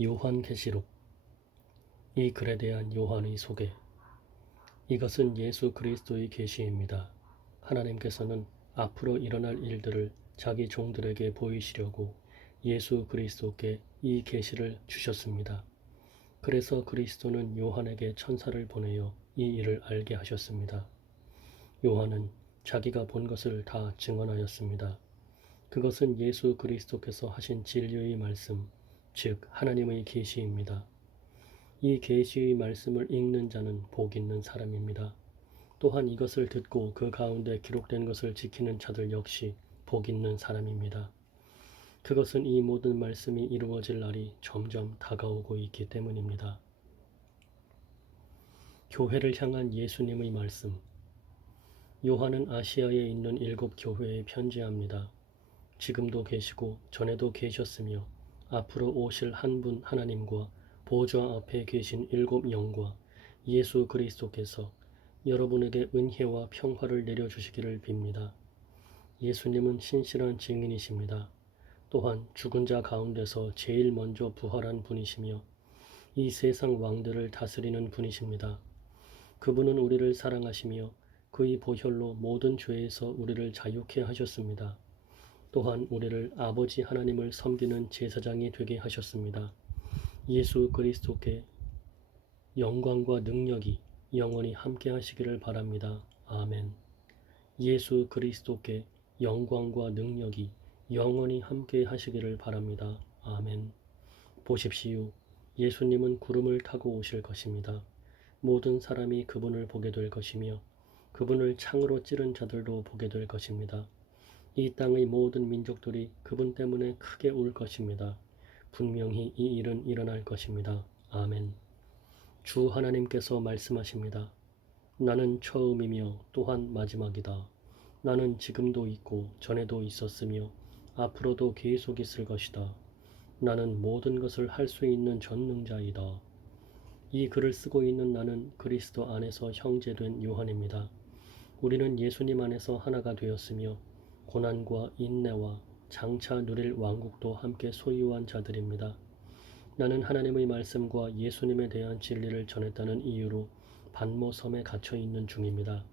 요한계시록. 이 글에 대한 요한의 소개. 이것은 예수 그리스도의 계시입니다. 하나님께서는 앞으로 일어날 일들을 자기 종들에게 보이시려고 예수 그리스도께 이 계시를 주셨습니다. 그래서 그리스도는 요한에게 천사를 보내어 이 일을 알게 하셨습니다. 요한은 자기가 본 것을 다 증언하였습니다. 그것은 예수 그리스도께서 하신 진리의 말씀, 즉 하나님의 계시입니다. 이 계시의 말씀을 읽는 자는 복 있는 사람입니다. 또한 이것을 듣고 그 가운데 기록된 것을 지키는 자들 역시 복 있는 사람입니다. 그것은 이 모든 말씀이 이루어질 날이 점점 다가오고 있기 때문입니다. 교회를 향한 예수님의 말씀. 요한은 아시아에 있는 7 교회에 편지합니다. 지금도 계시고 전에도 계셨으며 앞으로 오실 한 분 하나님과 보좌 앞에 계신 7 영과 예수 그리스도께서 여러분에게 은혜와 평화를 내려주시기를 빕니다. 예수님은 신실한 증인이십니다. 또한 죽은 자 가운데서 제일 먼저 부활한 분이시며 이 세상 왕들을 다스리는 분이십니다. 그분은 우리를 사랑하시며 그의 보혈로 모든 죄에서 우리를 자유케 하셨습니다. 또한 우리를 아버지 하나님을 섬기는 제사장이 되게 하셨습니다. 예수 그리스도께 영광과 능력이 영원히 함께 하시기를 바랍니다. 아멘. 예수 그리스도께 영광과 능력이 영원히 함께 하시기를 바랍니다. 아멘. 보십시오. 예수님은 구름을 타고 오실 것입니다. 모든 사람이 그분을 보게 될 것이며 그분을 창으로 찌른 자들도 보게 될 것입니다. 이 땅의 모든 민족들이 그분 때문에 크게 울 것입니다. 분명히 이 일은 일어날 것입니다. 아멘. 주 하나님께서 말씀하십니다. 나는 처음이며 또한 마지막이다. 나는 지금도 있고 전에도 있었으며 앞으로도 계속 있을 것이다. 나는 모든 것을 할 수 있는 전능자이다. 이 글을 쓰고 있는 나는 그리스도 안에서 형제된 요한입니다. 우리는 예수님 안에서 하나가 되었으며 고난과 인내와 장차 누릴 왕국도 함께 소유한 자들입니다. 나는 하나님의 말씀과 예수님에 대한 진리를 전했다는 이유로 반모섬에 갇혀 있는 중입니다.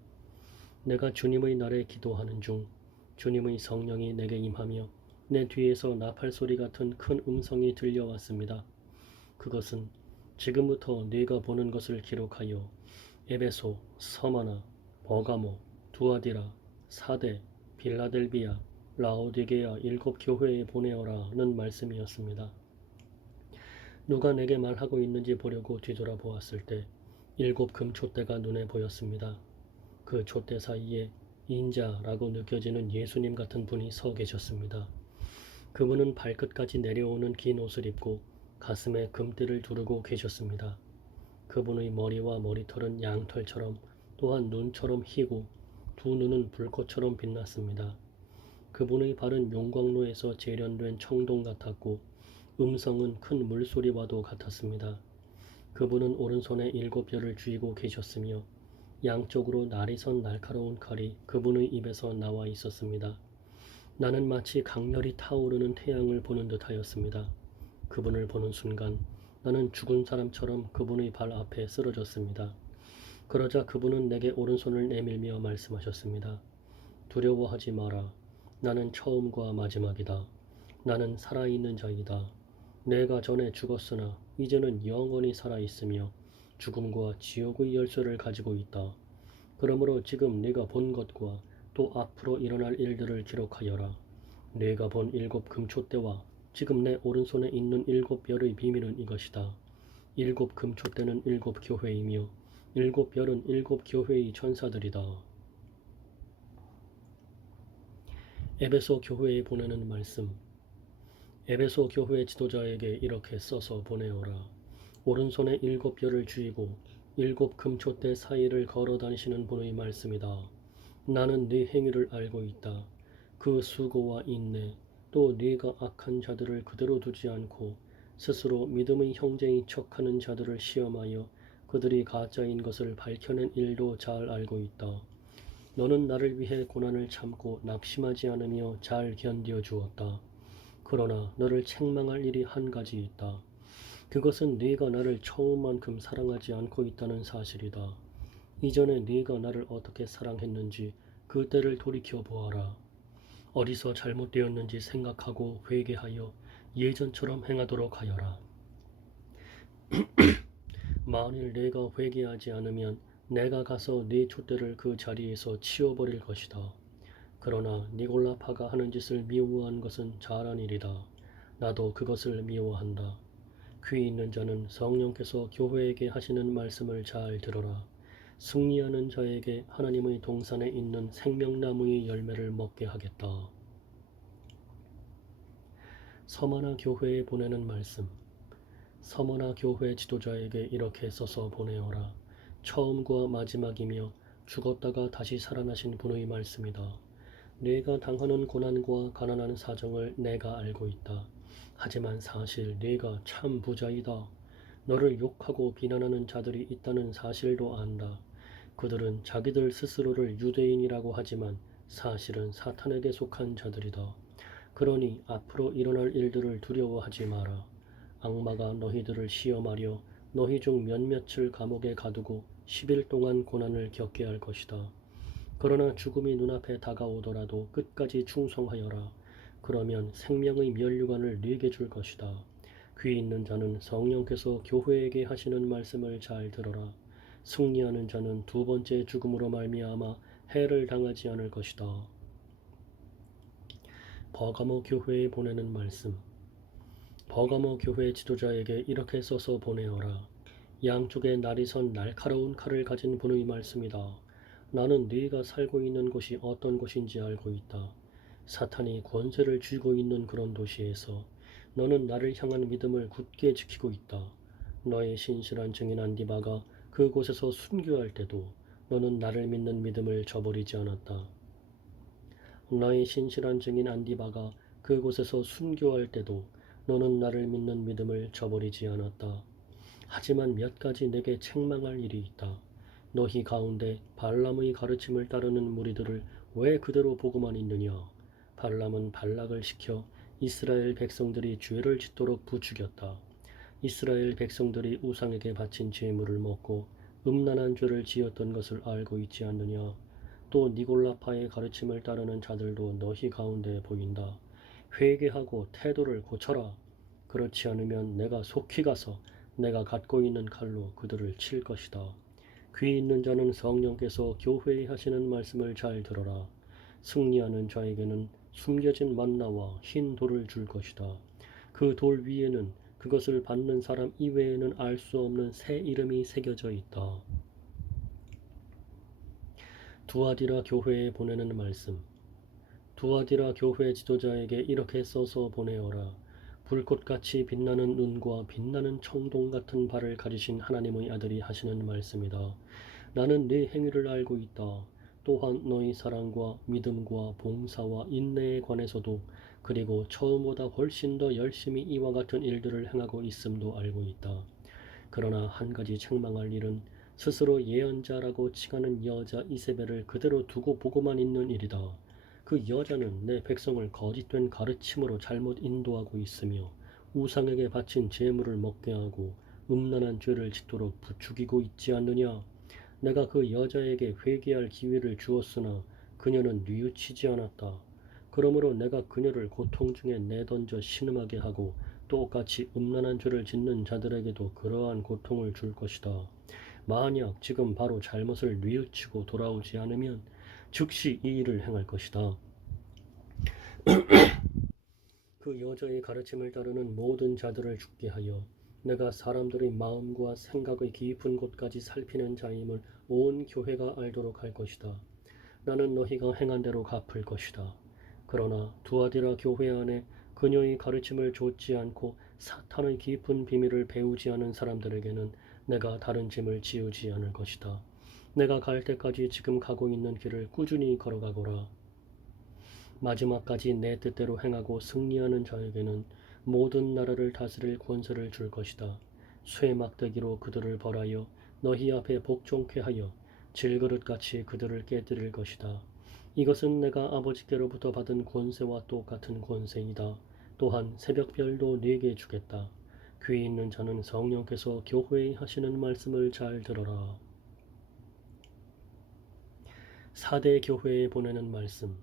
내가 주님의 날에 기도하는 중 주님의 성령이 내게 임하며 내 뒤에서 나팔 소리 같은 큰 음성이 들려왔습니다. 그것은 지금부터 네가 보는 것을 기록하여 에베소, 서머나, 버가모, 두아디라, 사데, 빌라델비아, 라오디게아 7 교회에 보내어라는 말씀이었습니다. 누가 내게 말하고 있는지 보려고 뒤돌아보았을 때 7 금촛대가 눈에 보였습니다. 그 촛대 사이에 인자라고 느껴지는 예수님 같은 분이 서 계셨습니다. 그분은 발끝까지 내려오는 긴 옷을 입고 가슴에 금띠를 두르고 계셨습니다. 그분의 머리와 머리털은 양털처럼 또한 눈처럼 희고 두 눈은 불꽃처럼 빛났습니다. 그분의 발은 용광로에서 재련된 청동 같았고 음성은 큰 물소리와도 같았습니다. 그분은 오른손에 7 별을 쥐고 계셨으며 양쪽으로 날이 선 날카로운 칼이 그분의 입에서 나와 있었습니다. 나는 마치 강렬히 타오르는 태양을 보는 듯하였습니다. 그분을 보는 순간 나는 죽은 사람처럼 그분의 발 앞에 쓰러졌습니다. 그러자 그분은 내게 오른손을 내밀며 말씀하셨습니다. 두려워하지 마라. 나는 처음과 마지막이다. 나는 살아있는 자이다. 내가 전에 죽었으나 이제는 영원히 살아있으며 죽음과 지옥의 열쇠를 가지고 있다. 그러므로 지금 네가 본 것과 또 앞으로 일어날 일들을 기록하여라. 네가 본 7 금촛대와 지금 내 오른손에 있는 7 별의 비밀은 이것이다. 7 금촛대는 7 교회이며 7 별은 7 교회의 천사들이다. 에베소 교회에 보내는 말씀. 에베소 교회 지도자에게 이렇게 써서 보내어라. 오른손에 7 별을 쥐고 7 금촛대 사이를 걸어 다니시는 분의 말씀이다. 나는 네 행위를 알고 있다. 그 수고와 인내, 또 네가 악한 자들을 그대로 두지 않고 스스로 믿음의 형제인 척하는 자들을 시험하여 그들이 가짜인 것을 밝혀낸 일도 잘 알고 있다. 너는 나를 위해 고난을 참고 낙심하지 않으며 잘 견뎌 주었다. 그러나 너를 책망할 일이 한 가지 있다. 그것은 네가 나를 처음만큼 사랑하지 않고 있다는 사실이다. 이전에 네가 나를 어떻게 사랑했는지 그때를 돌이켜 보아라. 어디서 잘못되었는지 생각하고 회개하여 예전처럼 행하도록 하여라. 만일 네가 회개하지 않으면 내가 가서 네 촛대를 그 자리에서 치워버릴 것이다. 그러나 니골라파가 하는 짓을 미워한 것은 잘한 일이다. 나도 그것을 미워한다. 귀 있는 자는 성령께서 교회에게 하시는 말씀을 잘 들어라. 승리하는 자에게 하나님의 동산에 있는 생명나무의 열매를 먹게 하겠다. 서머나 교회에 보내는 말씀. 서머나 교회 지도자에게 이렇게 써서 보내어라. 처음과 마지막이며 죽었다가 다시 살아나신 분의 말씀이다. 네가 당하는 고난과 가난한 사정을 내가 알고 있다. 하지만 사실 네가 참 부자이다. 너를 욕하고 비난하는 자들이 있다는 사실도 안다. 그들은 자기들 스스로를 유대인이라고 하지만 사실은 사탄에게 속한 자들이다. 그러니 앞으로 일어날 일들을 두려워하지 마라. 악마가 너희들을 시험하려 너희 중 몇몇을 감옥에 가두고 10일 동안 고난을 겪게 할 것이다. 그러나 죽음이 눈앞에 다가오더라도 끝까지 충성하여라. 그러면 생명의 면류관을 네게 줄 것이다. 귀 있는 자는 성령께서 교회에게 하시는 말씀을 잘 들어라. 승리하는 자는 두 번째 죽음으로 말미암아 해를 당하지 않을 것이다. 버가모 교회에 보내는 말씀. 버가모 교회 지도자에게 이렇게 써서 보내어라. 양쪽에 날이 선 날카로운 칼을 가진 분의 말씀이다. 나는 네가 살고 있는 곳이 어떤 곳인지 알고 있다. 사탄이 권세를 쥐고 있는 그런 도시에서 너는 나를 향한 믿음을 굳게 지키고 있다. 너의 신실한 증인 안디바가 그곳에서 순교할 때도 너는 나를 믿는 믿음을 저버리지 않았다. 너의 신실한 증인 안디바가 그곳에서 순교할 때도 너는 나를 믿는 믿음을 저버리지 않았다. 하지만 몇 가지 내게 책망할 일이 있다. 너희 가운데 발람의 가르침을 따르는 무리들을 왜 그대로 보고만 있느냐? 발람은 발락을 시켜 이스라엘 백성들이 죄를 짓도록 부추겼다. 이스라엘 백성들이 우상에게 바친 제물을 먹고 음란한 죄를 지었던 것을 알고 있지 않느냐? 또 니골라파의 가르침을 따르는 자들도 너희 가운데 보인다. 회개하고 태도를 고쳐라. 그렇지 않으면 내가 속히 가서 내가 갖고 있는 칼로 그들을 칠 것이다. 귀 있는 자는 성령께서 교회에 하시는 말씀을 잘 들어라. 승리하는 자에게는 숨겨진 만나와 흰 돌을 줄 것이다. 그 돌 위에는 그것을 받는 사람 이외에는 알 수 없는 새 이름이 새겨져 있다. 두아디라 교회에 보내는 말씀. 두아디라 교회 지도자에게 이렇게 써서 보내어라. 불꽃같이 빛나는 눈과 빛나는 청동 같은 발을 가지신 하나님의 아들이 하시는 말씀이다. 나는 네 행위를 알고 있다. 또한 너희 사랑과 믿음과 봉사와 인내에 관해서도 그리고 처음보다 훨씬 더 열심히 이와 같은 일들을 행하고 있음도 알고 있다. 그러나 한 가지 책망할 일은 스스로 예언자라고 칭하는 여자 이세벨을 그대로 두고 보고만 있는 일이다. 그 여자는 내 백성을 거짓된 가르침으로 잘못 인도하고 있으며 우상에게 바친 제물을 먹게 하고 음란한 죄를 짓도록 부추기고 있지 않느냐. 내가 그 여자에게 회개할 기회를 주었으나 그녀는 뉘우치지 않았다. 그러므로 내가 그녀를 고통 중에 내던져 신음하게 하고 똑같이 음란한 죄를 짓는 자들에게도 그러한 고통을 줄 것이다. 만약 지금 바로 잘못을 뉘우치고 돌아오지 않으면 즉시 이 일을 행할 것이다. 그 여자의 가르침을 따르는 모든 자들을 죽게 하여 내가 사람들의 마음과 생각의 깊은 곳까지 살피는 자임을 온 교회가 알도록 할 것이다. 나는 너희가 행한 대로 갚을 것이다. 그러나 두아디라 교회 안에 그녀의 가르침을 좇지 않고 사탄의 깊은 비밀을 배우지 않은 사람들에게는 내가 다른 짐을 지우지 않을 것이다. 내가 갈 때까지 지금 가고 있는 길을 꾸준히 걸어가거라. 마지막까지 내 뜻대로 행하고 승리하는 자에게는 모든 나라를 다스릴 권세를 줄 것이다. 쇠막대기로 그들을 벌하여 너희 앞에 복종케 하여 질그릇같이 그들을 깨뜨릴 것이다. 이것은 내가 아버지께로부터 받은 권세와 똑같은 권세이다. 또한 새벽별도 네게 주겠다. 귀 있는 자는 성령께서 교회에 하시는 말씀을 잘 들어라. 4대 교회에 보내는 말씀.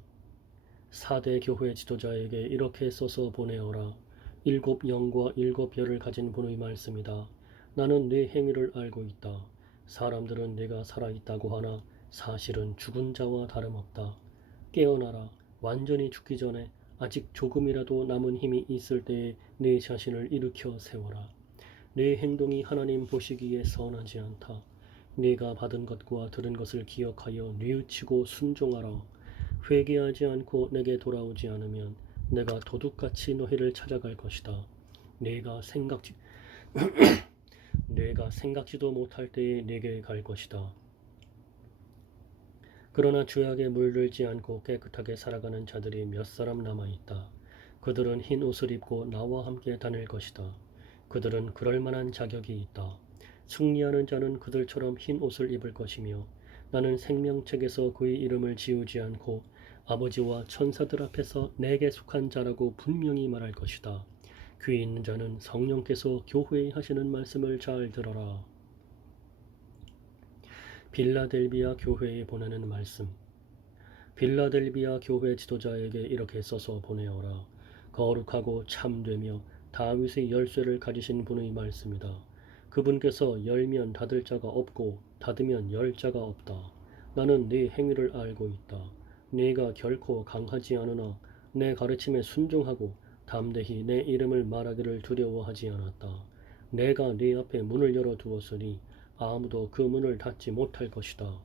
4대 교회 지도자에게 이렇게 써서 보내어라. 7 영과 7 별을 가진 분의 말씀이다. 나는 네 행위를 알고 있다. 사람들은 네가 살아있다고 하나 사실은 죽은 자와 다름없다. 깨어나라. 완전히 죽기 전에 아직 조금이라도 남은 힘이 있을 때에 네 자신을 일으켜 세워라. 네 행동이 하나님 보시기에 선하지 않다. 네가 받은 것과 들은 것을 기억하여 뉘우치고 순종하라. 회개하지 않고 내게 돌아오지 않으면 내가 도둑같이 너희를 찾아갈 것이다. 네가 생각지도 못할 때에 내게 갈 것이다. 그러나 죄악에 물들지 않고 깨끗하게 살아가는 자들이 몇 사람 남아있다. 그들은 흰 옷을 입고 나와 함께 다닐 것이다. 그들은 그럴 만한 자격이 있다. 승리하는 자는 그들처럼 흰 옷을 입을 것이며 나는 생명책에서 그의 이름을 지우지 않고 아버지와 천사들 앞에서 내게 속한 자라고 분명히 말할 것이다. 귀 있는 자는 성령께서 교회에 하시는 말씀을 잘 들어라. 빌라델비아 교회에 보내는 말씀. 빌라델비아 교회 지도자에게 이렇게 써서 보내어라. 거룩하고 참되며 다윗의 열쇠를 가지신 분의 말씀이다. 그분께서 열면 닫을 자가 없고 닫으면 열 자가 없다. 나는 네 행위를 알고 있다. 네가 결코 강하지 않으나 내 가르침에 순종하고 담대히 내 이름을 말하기를 두려워하지 않았다. 내가 네 앞에 문을 열어두었으니 아무도 그 문을 닫지 못할 것이다.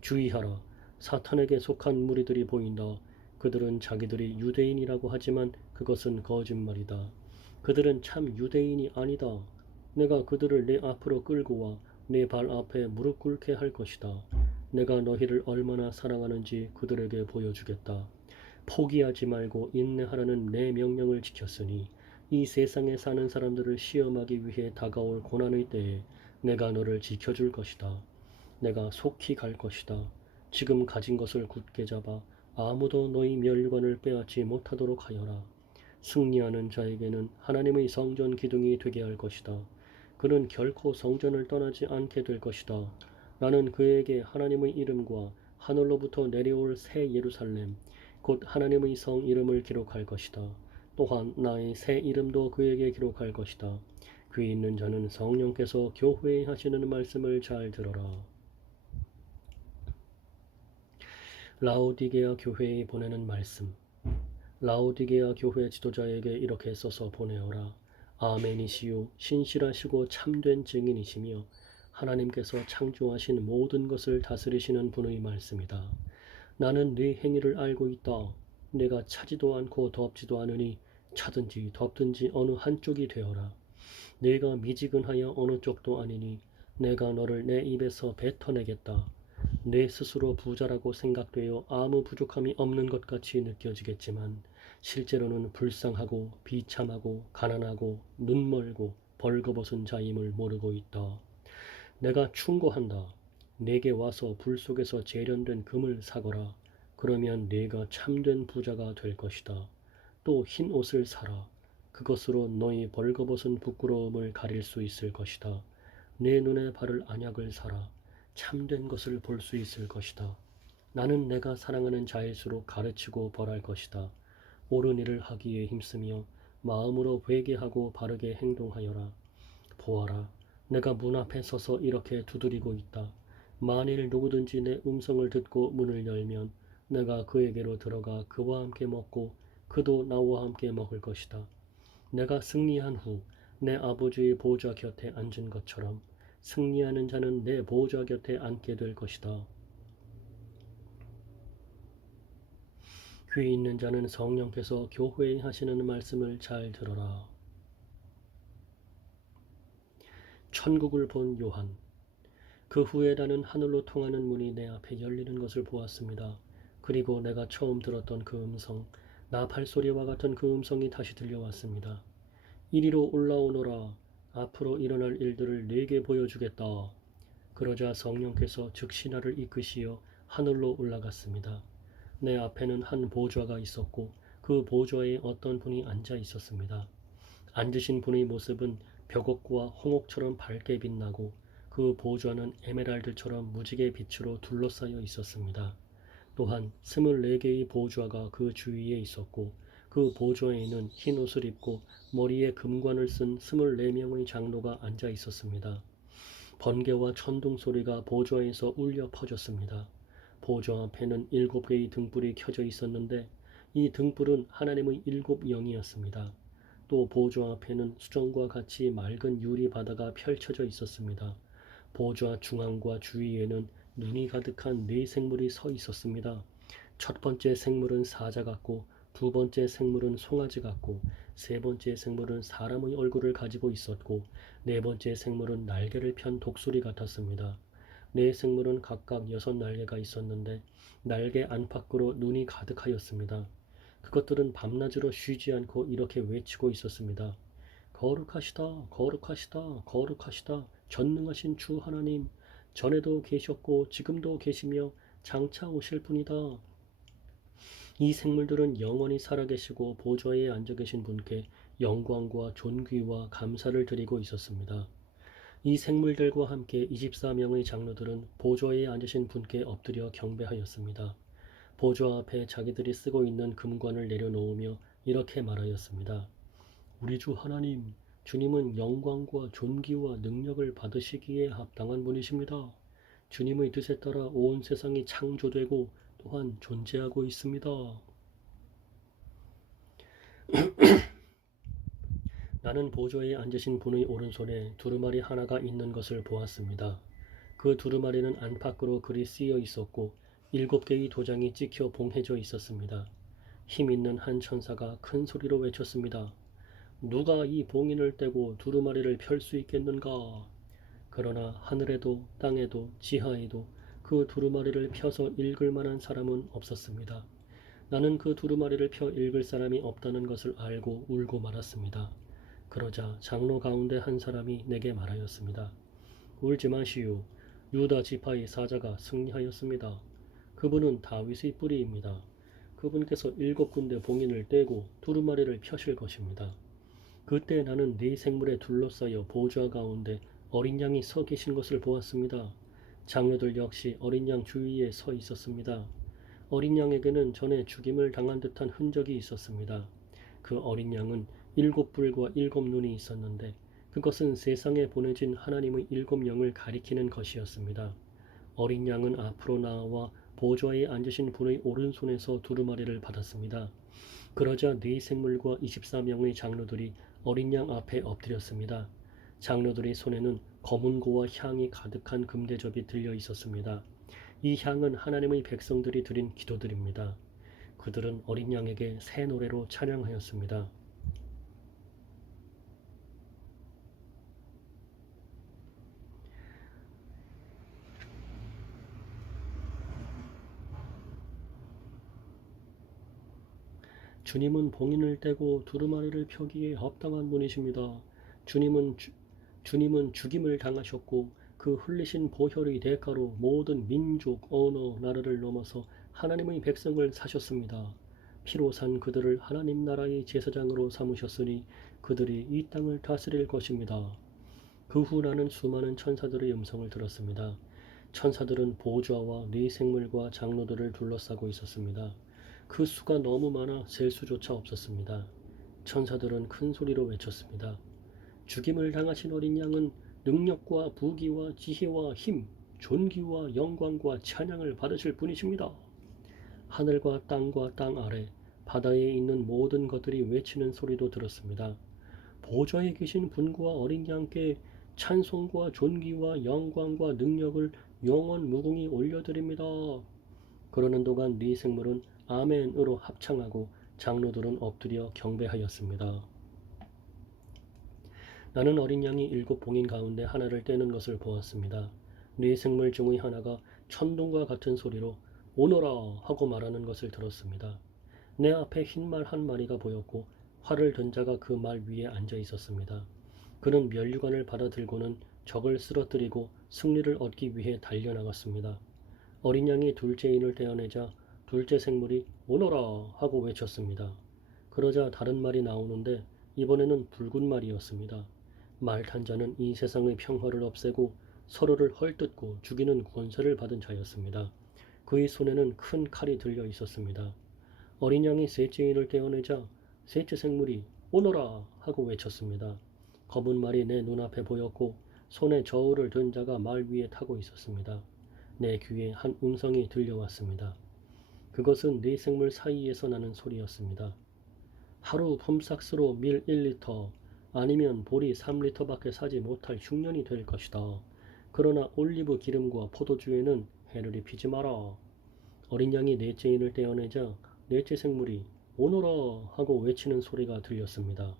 주의하라. 사탄에게 속한 무리들이 보인다. 그들은 자기들이 유대인이라고 하지만 그것은 거짓말이다. 그들은 참 유대인이 아니다. 내가 그들을 내 앞으로 끌고 와 내 발 앞에 무릎 꿇게 할 것이다. 내가 너희를 얼마나 사랑하는지 그들에게 보여주겠다. 포기하지 말고 인내하라는 내 명령을 지켰으니 이 세상에 사는 사람들을 시험하기 위해 다가올 고난의 때에 내가 너를 지켜줄 것이다. 내가 속히 갈 것이다. 지금 가진 것을 굳게 잡아 아무도 너희 멸관을 빼앗지 못하도록 하여라. 승리하는 자에게는 하나님의 성전 기둥이 되게 할 것이다. 그는 결코 성전을 떠나지 않게 될 것이다. 나는 그에게 하나님의 이름과 하늘로부터 내려올 새 예루살렘, 곧 하나님의 성 이름을 기록할 것이다. 또한 나의 새 이름도 그에게 기록할 것이다. 귀 있는 자는 성령께서 교회에 하시는 말씀을 잘 들어라. 라오디게아 교회에 보내는 말씀. 라오디게아 교회 지도자에게 이렇게 써서 보내어라. 아멘이시요 신실하시고 참된 증인이시며 하나님께서 창조하신 모든 것을 다스리시는 분의 말씀이다. 나는 네 행위를 알고 있다. 내가 차지도 않고 덥지도 않으니 차든지 덥든지 어느 한쪽이 되어라. 내가 미지근하여 어느 쪽도 아니니 내가 너를 내 입에서 뱉어내겠다. 내 스스로 부자라고 생각되어 아무 부족함이 없는 것 같이 느껴지겠지만 실제로는 불쌍하고 비참하고 가난하고 눈멀고 벌거벗은 자임을 모르고 있다. 내가 충고한다. 내게 와서 불 속에서 재련된 금을 사거라. 그러면 네가 참된 부자가 될 것이다. 또 흰 옷을 사라. 그것으로 너희 벌거벗은 부끄러움을 가릴 수 있을 것이다. 내 눈에 바를 안약을 사라. 참된 것을 볼 수 있을 것이다. 나는 내가 사랑하는 자일수록 가르치고 벌할 것이다. 옳은 일을 하기에 힘쓰며 마음으로 회개하고 바르게 행동하여라. 보아라. 내가 문 앞에 서서 이렇게 두드리고 있다. 만일 누구든지 내 음성을 듣고 문을 열면 내가 그에게로 들어가 그와 함께 먹고 그도 나와 함께 먹을 것이다. 내가 승리한 후 내 아버지의 보좌 곁에 앉은 것처럼 승리하는 자는 내 보좌 곁에 앉게 될 것이다. 귀 있는 자는 성령께서 교회에 하시는 말씀을 잘 들어라. 천국을 본 요한. 그 후에 나는 하늘로 통하는 문이 내 앞에 열리는 것을 보았습니다. 그리고 내가 처음 들었던 그 음성, 나 발소리와 같은 그 음성이 다시 들려왔습니다. 이리로 올라오너라. 앞으로 일어날 일들을 네게 보여주겠다. 그러자 성령께서 즉시 나를 이끄시어 하늘로 올라갔습니다. 내 앞에는 한 보좌가 있었고 그 보좌에 어떤 분이 앉아 있었습니다. 앉으신 분의 모습은 벽옥과 홍옥처럼 밝게 빛나고 그 보좌는 에메랄드처럼 무지개 빛으로 둘러싸여 있었습니다. 또한 24개의 보좌가 그 주위에 있었고 그 보좌에는 흰 옷을 입고 머리에 금관을 쓴 24명의 장로가 앉아 있었습니다. 번개와 천둥 소리가 보좌에서 울려 퍼졌습니다. 보좌 앞에는 7개의 등불이 켜져 있었는데 이 등불은 하나님의 7영이었습니다. 또 보좌 앞에는 수정과 같이 맑은 유리 바다가 펼쳐져 있었습니다. 보좌 중앙과 주위에는 눈이 가득한 4생물이 서 있었습니다. 첫 번째 생물은 사자 같고, 두 번째 생물은 송아지 같고, 세 번째 생물은 사람의 얼굴을 가지고 있었고, 네 번째 생물은 날개를 편 독수리 같았습니다. 네 생물은 각각 6날개가 있었는데 날개 안팎으로 눈이 가득하였습니다. 그것들은 밤낮으로 쉬지 않고 이렇게 외치고 있었습니다. 거룩하시다, 거룩하시다, 거룩하시다. 전능하신 주 하나님, 전에도 계셨고 지금도 계시며 장차 오실 분이다. 이 생물들은 영원히 살아계시고 보좌에 앉아 계신 분께 영광과 존귀와 감사를 드리고 있었습니다. 이 생물들과 함께 24명의 장로들은 보좌에 앉으신 분께 엎드려 경배하였습니다. 보좌 앞에 자기들이 쓰고 있는 금관을 내려놓으며 이렇게 말하였습니다. 우리 주 하나님, 주님은 영광과 존귀와 능력을 받으시기에 합당한 분이십니다. 주님의 뜻에 따라 온 세상이 창조되고 또한 존재하고 있습니다. 나는 보좌에 앉으신 분의 오른손에 두루마리 하나가 있는 것을 보았습니다. 그 두루마리는 안팎으로 글이 쓰여 있었고 7개의 도장이 찍혀 봉해져 있었습니다. 힘 있는 한 천사가 큰 소리로 외쳤습니다. 누가 이 봉인을 떼고 두루마리를 펼 수 있겠는가? 그러나 하늘에도 땅에도 지하에도 그 두루마리를 펴서 읽을 만한 사람은 없었습니다. 나는 그 두루마리를 펴 읽을 사람이 없다는 것을 알고 울고 말았습니다. 그러자 장로 가운데 한 사람이 내게 말하였습니다. 울지 마시오. 유다 지파의 사자가 승리하였습니다. 그분은 다윗의 뿌리입니다. 그분께서 7군데 봉인을 떼고 두루마리를 펴실 것입니다. 그때 나는 네 생물에 둘러싸여 보좌 가운데 어린 양이 서 계신 것을 보았습니다. 장로들 역시 어린 양 주위에 서 있었습니다. 어린 양에게는 전에 죽임을 당한 듯한 흔적이 있었습니다. 그 어린 양은 7뿔과 7눈이 있었는데 그것은 세상에 보내진 하나님의 7영을 가리키는 것이었습니다. 어린 양은 앞으로 나와 보좌에 앉으신 분의 오른손에서 두루마리를 받았습니다. 그러자 네 생물과 24명의 장로들이 어린 양 앞에 엎드렸습니다. 장로들의 손에는 검은고와 향이 가득한 금대접이 들려 있었습니다. 이 향은 하나님의 백성들이 드린 기도들입니다. 그들은 어린 양에게 새 노래로 찬양하였습니다. 주님은 봉인을 떼고 두루마리를 펴기에 합당한 분이십니다. 주님은 죽임을 당하셨고 그 흘리신 보혈의 대가로 모든 민족, 언어, 나라를 넘어서 하나님의 백성을 사셨습니다. 피로 산 그들을 하나님 나라의 제사장으로 삼으셨으니 그들이 이 땅을 다스릴 것입니다. 그 후 나는 수많은 천사들의 음성을 들었습니다. 천사들은 보좌와 네 생물과 장로들을 둘러싸고 있었습니다. 그 수가 너무 많아 셀 수조차 없었습니다. 천사들은 큰 소리로 외쳤습니다. 죽임을 당하신 어린 양은 능력과 부귀와 지혜와 힘, 존귀와 영광과 찬양을 받으실 분이십니다. 하늘과 땅과 땅 아래, 바다에 있는 모든 것들이 외치는 소리도 들었습니다. 보좌에 계신 분과 어린 양께 찬송과 존귀와 영광과 능력을 영원 무궁히 올려드립니다. 그러는 동안 네 생물은 아멘으로 합창하고 장로들은 엎드려 경배하였습니다. 나는 어린 양이 7봉인 가운데 하나를 떼는 것을 보았습니다. 네 생물 중의 하나가 천둥과 같은 소리로 오너라 하고 말하는 것을 들었습니다. 내 앞에 흰말 한 마리가 보였고 활을 든 자가 그 말 위에 앉아 있었습니다. 그는 면류관을 받아들고는 적을 쓰러뜨리고 승리를 얻기 위해 달려나갔습니다. 어린 양이 둘째 인을 떼어내자 둘째 생물이 오너라 하고 외쳤습니다. 그러자 다른 말이 나오는데 이번에는 붉은 말이었습니다. 말 탄 자는 이 세상의 평화를 없애고 서로를 헐뜯고 죽이는 권세를 받은 자였습니다. 그의 손에는 큰 칼이 들려 있었습니다. 어린 양이 셋째인을 떼어내자 셋째 생물이 오너라 하고 외쳤습니다. 검은 말이 내 눈앞에 보였고 손에 저울을 든 자가 말 위에 타고 있었습니다. 내 귀에 한 음성이 들려왔습니다. 그것은 네 생물 사이에서 나는 소리였습니다. 하루 폼삭스로 밀 1리터 아니면 보리 3리터밖에 사지 못할 흉년이 될 것이다. 그러나 올리브 기름과 포도주에는 해를 입히지 마라. 어린 양이 넷째 인을 떼어내자 넷째 생물이 오너라 하고 외치는 소리가 들렸습니다.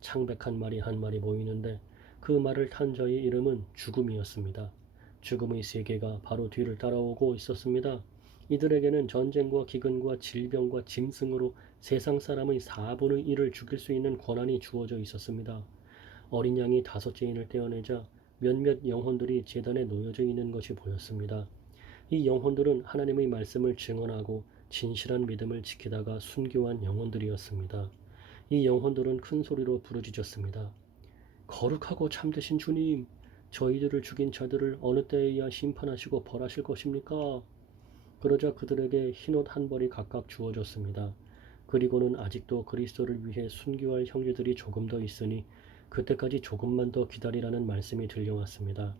창백한 말이 한 마리 보이는데 그 말을 탄 자의 이름은 죽음이었습니다. 죽음의 세계가 바로 뒤를 따라오고 있었습니다. 이들에게는 전쟁과 기근과 질병과 짐승으로 세상 사람의 4분의 1을 죽일 수 있는 권한이 주어져 있었습니다. 어린 양이 다섯째 인을 떼어내자 몇몇 영혼들이 제단에 놓여져 있는 것이 보였습니다. 이 영혼들은 하나님의 말씀을 증언하고 진실한 믿음을 지키다가 순교한 영혼들이었습니다. 이 영혼들은 큰 소리로 부르짖었습니다. 거룩하고 참되신 주님, 저희들을 죽인 자들을 어느 때에야 심판하시고 벌하실 것입니까? 그러자 그들에게 흰옷 한 벌이 각각 주어졌습니다. 그리고는 아직도 그리스도를 위해 순교할 형제들이 조금 더 있으니 그때까지 조금만 더 기다리라는 말씀이 들려왔습니다.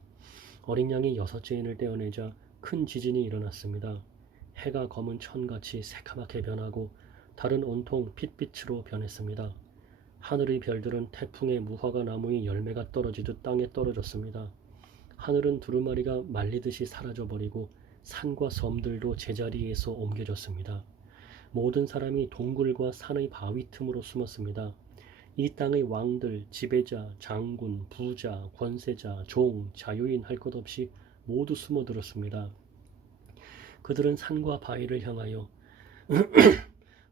어린 양이 여섯째 인을 떼어내자 큰 지진이 일어났습니다. 해가 검은 천같이 새카맣게 변하고 달은 온통 핏빛으로 변했습니다. 하늘의 별들은 태풍에 무화과 나무의 열매가 떨어지듯 땅에 떨어졌습니다. 하늘은 두루마리가 말리듯이 사라져버리고 산과 섬들도 제자리에서 옮겨졌습니다. 모든 사람이 동굴과 산의 바위 틈으로 숨었습니다. 이 땅의 왕들, 지배자, 장군, 부자, 권세자, 종, 자유인 할 것 없이 모두 숨어들었습니다. 그들은 산과 바위를 향하여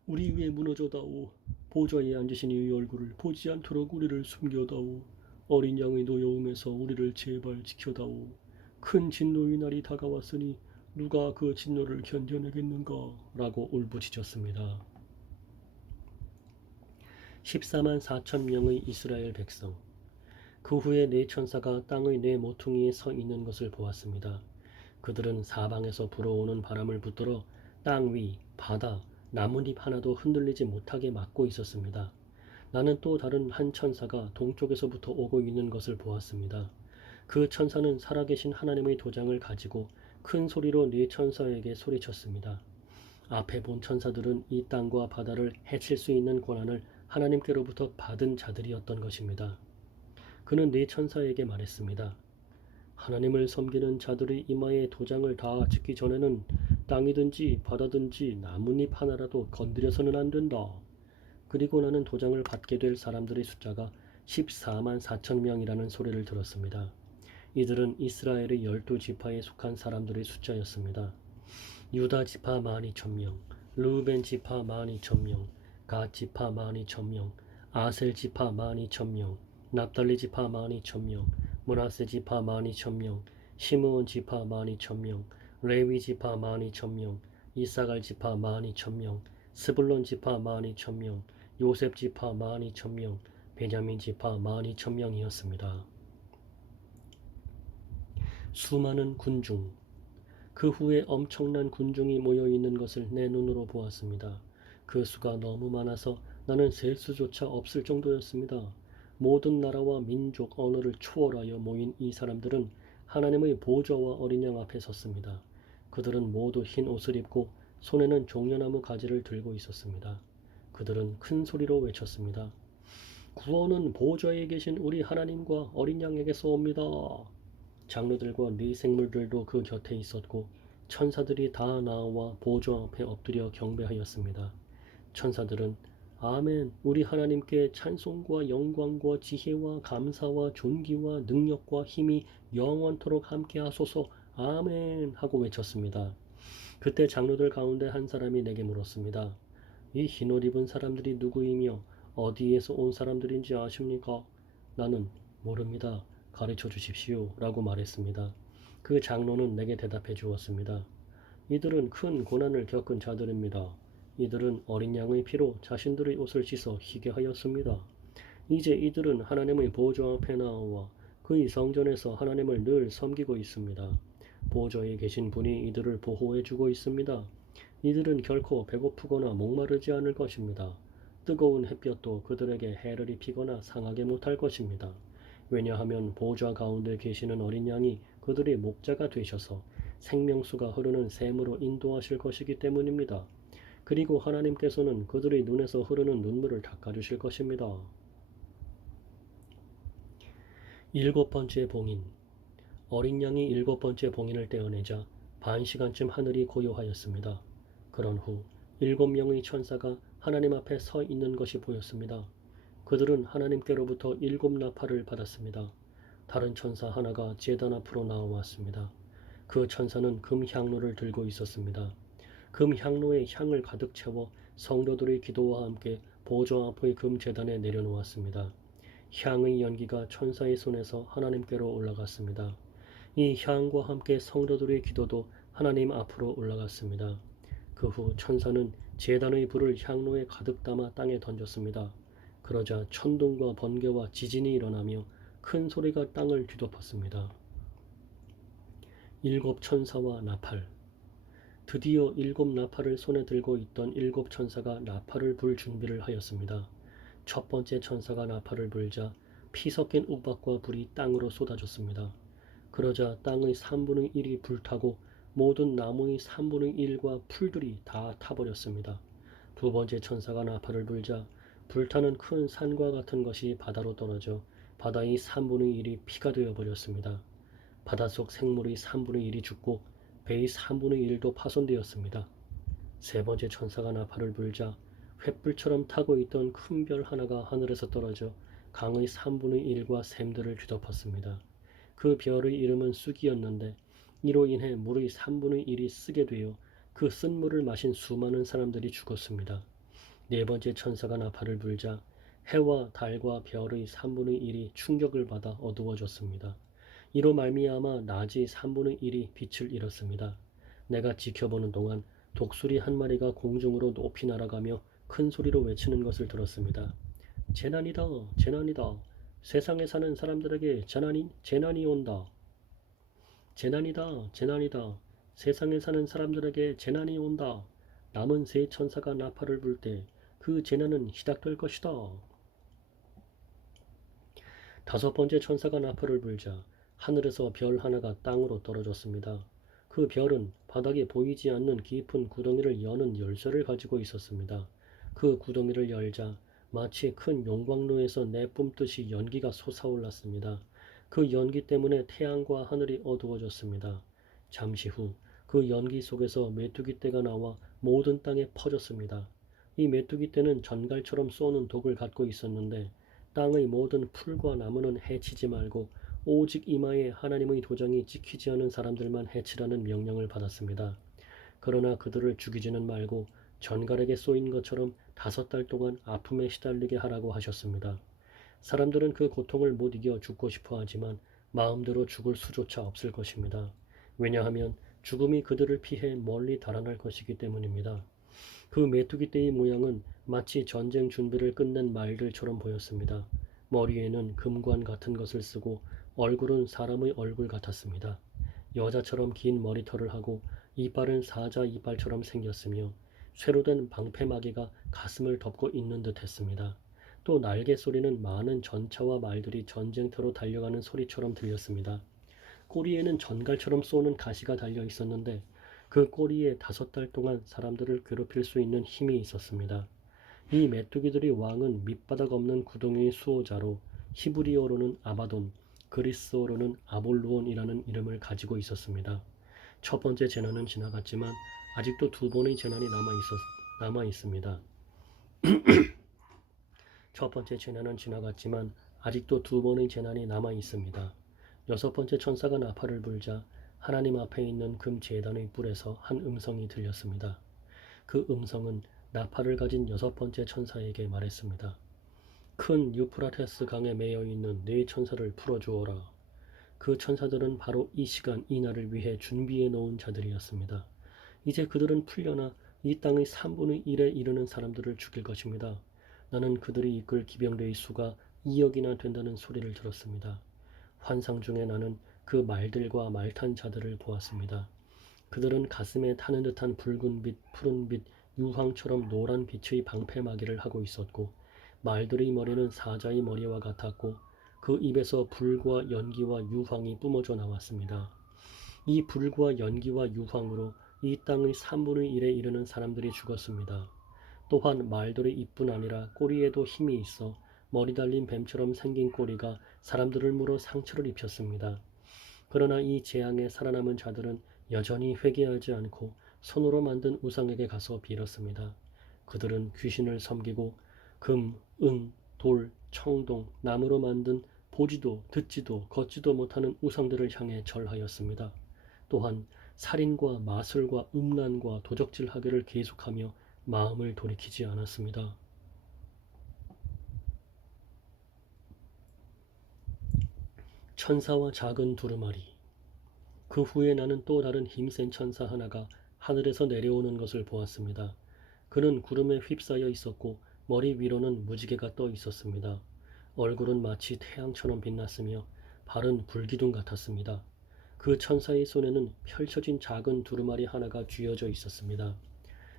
우리 위에 무너져다오. 보좌에 앉으신 이의 얼굴을 보지 않도록 우리를 숨겨다오. 어린 양의 노여움에서 우리를 제발 지켜다오. 큰 진노의 날이 다가왔으니 누가 그 진노를 견뎌내겠는가? 라고 울부짖었습니다. 14만 4천 명의 이스라엘 백성. 그 후에 네 천사가 땅의 네 모퉁이에 서 있는 것을 보았습니다. 그들은 사방에서 불어오는 바람을 붙들어 땅 위, 바다, 나뭇잎 하나도 흔들리지 못하게 막고 있었습니다. 나는 또 다른 한 천사가 동쪽에서부터 오고 있는 것을 보았습니다. 그 천사는 살아계신 하나님의 도장을 가지고 큰 소리로 네 천사에게 소리쳤습니다. 앞에 본 천사들은 이 땅과 바다를 해칠 수 있는 권한을 하나님께로부터 받은 자들이었던 것입니다. 그는 네 천사에게 말했습니다. 하나님을 섬기는 자들의 이마에 도장을 다 찍기 전에는 땅이든지 바다든지 나뭇잎 하나라도 건드려서는 안 된다. 그리고 나는 도장을 받게 될 사람들의 숫자가 14만 4천 명이라는 소리를 들었습니다. 이들은 이스라엘의 12지파에 속한 사람들의 숫자였습니다. 유다 지파 12,000명, 르우벤 지파 12,000명, 갓 지파 12,000명, 아셀 지파 12,000명, 납달리 지파 12,000명, 므낫세 지파 12,000명, 시므온 지파 12,000명, 레위 지파 12,000명, 이사갈 지파 12,000명, 스불론 지파 12,000명, 요셉 지파 12,000명, 베냐민 지파 12,000명이었습니다. 수많은 군중. 그 후에 엄청난 군중이 모여있는 것을 내 눈으로 보았습니다. 그 수가 너무 많아서 나는 셀 수조차 없을 정도였습니다. 모든 나라와 민족, 언어를 초월하여 모인 이 사람들은 하나님의 보좌와 어린 양 앞에 섰습니다. 그들은 모두 흰 옷을 입고 손에는 종려나무 가지를 들고 있었습니다. 그들은 큰 소리로 외쳤습니다. 구원은 보좌에 계신 우리 하나님과 어린 양에게서 옵니다. 장로들과 네 생물들도 그 곁에 있었고 천사들이 다 나와 보좌 앞에 엎드려 경배하였습니다. 천사들은 아멘, 우리 하나님께 찬송과 영광과 지혜와 감사와 존귀와 능력과 힘이 영원토록 함께 하소서 아멘 하고 외쳤습니다. 그때 장로들 가운데 한 사람이 내게 물었습니다. 이 흰옷 입은 사람들이 누구이며 어디에서 온 사람들인지 아십니까? 나는 모릅니다. 가르쳐 주십시오 라고 말했습니다. 그 장로는 내게 대답해 주었습니다. 이들은 큰 고난을 겪은 자들입니다. 이들은 어린 양의 피로 자신들의 옷을 씻어 희게 하였습니다. 이제 이들은 하나님의 보좌 앞에 나와 그의 성전에서 하나님을 늘 섬기고 있습니다. 보좌에 계신 분이 이들을 보호해주고 있습니다. 이들은 결코 배고프거나 목마르지 않을 것입니다. 뜨거운 햇볕도 그들에게 해를 입히거나 상하게 못할 것입니다. 왜냐하면 보좌 가운데 계시는 어린 양이 그들의 목자가 되셔서 생명수가 흐르는 샘으로 인도하실 것이기 때문입니다. 그리고 하나님께서는 그들의 눈에서 흐르는 눈물을 닦아주실 것입니다. 일곱 번째 봉인. 어린 양이 일곱 번째 봉인을 떼어내자 반 시간쯤 하늘이 고요하였습니다. 그런 후 일곱 명의 천사가 하나님 앞에 서 있는 것이 보였습니다. 그들은 하나님께로부터 일곱 나팔을 받았습니다. 다른 천사 하나가 제단 앞으로 나와왔습니다. 그 천사는 금 향로를 들고 있었습니다. 금 향로에 향을 가득 채워 성도들의 기도와 함께 보좌 앞의 금 제단에 내려놓았습니다. 향의 연기가 천사의 손에서 하나님께로 올라갔습니다. 이 향과 함께 성도들의 기도도 하나님 앞으로 올라갔습니다. 그 후 천사는 제단의 불을 향로에 가득 담아 땅에 던졌습니다. 그러자 천둥과 번개와 지진이 일어나며 큰 소리가 땅을 뒤덮었습니다. 일곱 천사와 나팔. 드디어 일곱 나팔을 손에 들고 있던 일곱 천사가 나팔을 불 준비를 하였습니다. 첫 번째 천사가 나팔을 불자 피 섞인 우박과 불이 땅으로 쏟아졌습니다. 그러자 땅의 3분의 1이 불타고 모든 나무의 3분의 1과 풀들이 다 타버렸습니다. 두 번째 천사가 나팔을 불자 불타는 큰 산과 같은 것이 바다로 떨어져 바다의 3분의 1이 피가 되어버렸습니다. 바닷속 생물의 3분의 1이 죽고 배의 3분의 1도 파손되었습니다. 세 번째 천사가 나팔을 불자 횃불처럼 타고 있던 큰 별 하나가 하늘에서 떨어져 강의 3분의 1과 샘들을 뒤덮었습니다. 그 별의 이름은 쑥이었는데 이로 인해 물의 3분의 1이 쓰게 되어 그 쓴 물을 마신 수많은 사람들이 죽었습니다. 네 번째 천사가 나팔을 불자 해와 달과 별의 3분의 1이 충격을 받아 어두워졌습니다. 이로 말미암아 낮의 3분의 1이 빛을 잃었습니다. 내가 지켜보는 동안 독수리 한 마리가 공중으로 높이 날아가며 큰 소리로 외치는 것을 들었습니다. 재난이다, 재난이다. 세상에 사는 사람들에게 재난이 온다. 재난이다, 재난이다. 세상에 사는 사람들에게 재난이 온다. 남은 세 천사가 나팔을 불 때 그 재난은 시작될 것이다. 다섯 번째 천사가 나팔을 불자 하늘에서 별 하나가 땅으로 떨어졌습니다. 그 별은 바닥에 보이지 않는 깊은 구덩이를 여는 열쇠를 가지고 있었습니다. 그 구덩이를 열자 마치 큰 용광로에서 내뿜듯이 연기가 솟아올랐습니다. 그 연기 때문에 태양과 하늘이 어두워졌습니다. 잠시 후 그 연기 속에서 메뚜기 떼가 나와 모든 땅에 퍼졌습니다. 이 메뚜기 떼는 전갈처럼 쏘는 독을 갖고 있었는데 땅의 모든 풀과 나무는 해치지 말고 오직 이마에 하나님의 도장이 찍히지 않은 사람들만 해치라는 명령을 받았습니다. 그러나 그들을 죽이지는 말고 전갈에게 쏘인 것처럼 5달 동안 아픔에 시달리게 하라고 하셨습니다. 사람들은 그 고통을 못 이겨 죽고 싶어 하지만 마음대로 죽을 수조차 없을 것입니다. 왜냐하면 죽음이 그들을 피해 멀리 달아날 것이기 때문입니다. 그 메뚜기 떼의 모양은 마치 전쟁 준비를 끝낸 말들처럼 보였습니다. 머리에는 금관 같은 것을 쓰고 얼굴은 사람의 얼굴 같았습니다. 여자처럼 긴 머리털을 하고 이빨은 사자 이빨처럼 생겼으며 쇠로 된 방패마개가 가슴을 덮고 있는 듯 했습니다. 또 날개 소리는 많은 전차와 말들이 전쟁터로 달려가는 소리처럼 들렸습니다. 꼬리에는 전갈처럼 쏘는 가시가 달려 있었는데 그 꼬리에 5달 동안 사람들을 괴롭힐 수 있는 힘이 있었습니다. 이 메뚜기들의 왕은 밑바닥 없는 구덩이의 수호자로 히브리어로는 아바돈, 그리스어로는 아볼루온이라는 이름을 가지고 있었습니다. 첫 번째 재난은 지나갔지만 아직도 두 번의 재난이 남아 있습니다. 첫 번째 재난은 지나갔지만 아직도 두 번의 재난이 남아 있습니다. 여섯 번째 천사가 나팔을 불자 하나님 앞에 있는 금 제단의 뿔에서 한 음성이 들렸습니다. 그 음성은 나팔을 가진 여섯 번째 천사에게 말했습니다. 큰 유프라테스 강에 매여 있는 네 천사를 풀어주어라. 그 천사들은 바로 이 시간 이 날을 위해 준비해 놓은 자들이었습니다. 이제 그들은 풀려나 이 땅의 3분의 1에 이르는 사람들을 죽일 것입니다. 나는 그들이 이끌 기병대의 수가 2억이나 된다는 소리를 들었습니다. 환상 중에 나는 그 말들과 말탄 자들을 보았습니다. 그들은 가슴에 타는 듯한 붉은빛, 푸른빛, 유황처럼 노란 빛의 방패막이를 하고 있었고 말들의 머리는 사자의 머리와 같았고 그 입에서 불과 연기와 유황이 뿜어져 나왔습니다. 이 불과 연기와 유황으로 이 땅의 3분의 1에 이르는 사람들이 죽었습니다. 또한 말들의 입뿐 아니라 꼬리에도 힘이 있어 머리 달린 뱀처럼 생긴 꼬리가 사람들을 물어 상처를 입혔습니다. 그러나 이 재앙에 살아남은 자들은 여전히 회개하지 않고 손으로 만든 우상에게 가서 빌었습니다. 그들은 귀신을 섬기고 금, 은, 돌, 청동, 나무로 만든 보지도 듣지도 걷지도 못하는 우상들을 향해 절하였습니다. 또한 살인과 마술과 음란과 도적질하기를 계속하며 마음을 돌이키지 않았습니다. 천사와 작은 두루마리. 그 후에 나는 또 다른 힘센 천사 하나가 하늘에서 내려오는 것을 보았습니다. 그는 구름에 휩싸여 있었고 머리 위로는 무지개가 떠 있었습니다. 얼굴은 마치 태양처럼 빛났으며 발은 불기둥 같았습니다. 그 천사의 손에는 펼쳐진 작은 두루마리 하나가 쥐어져 있었습니다.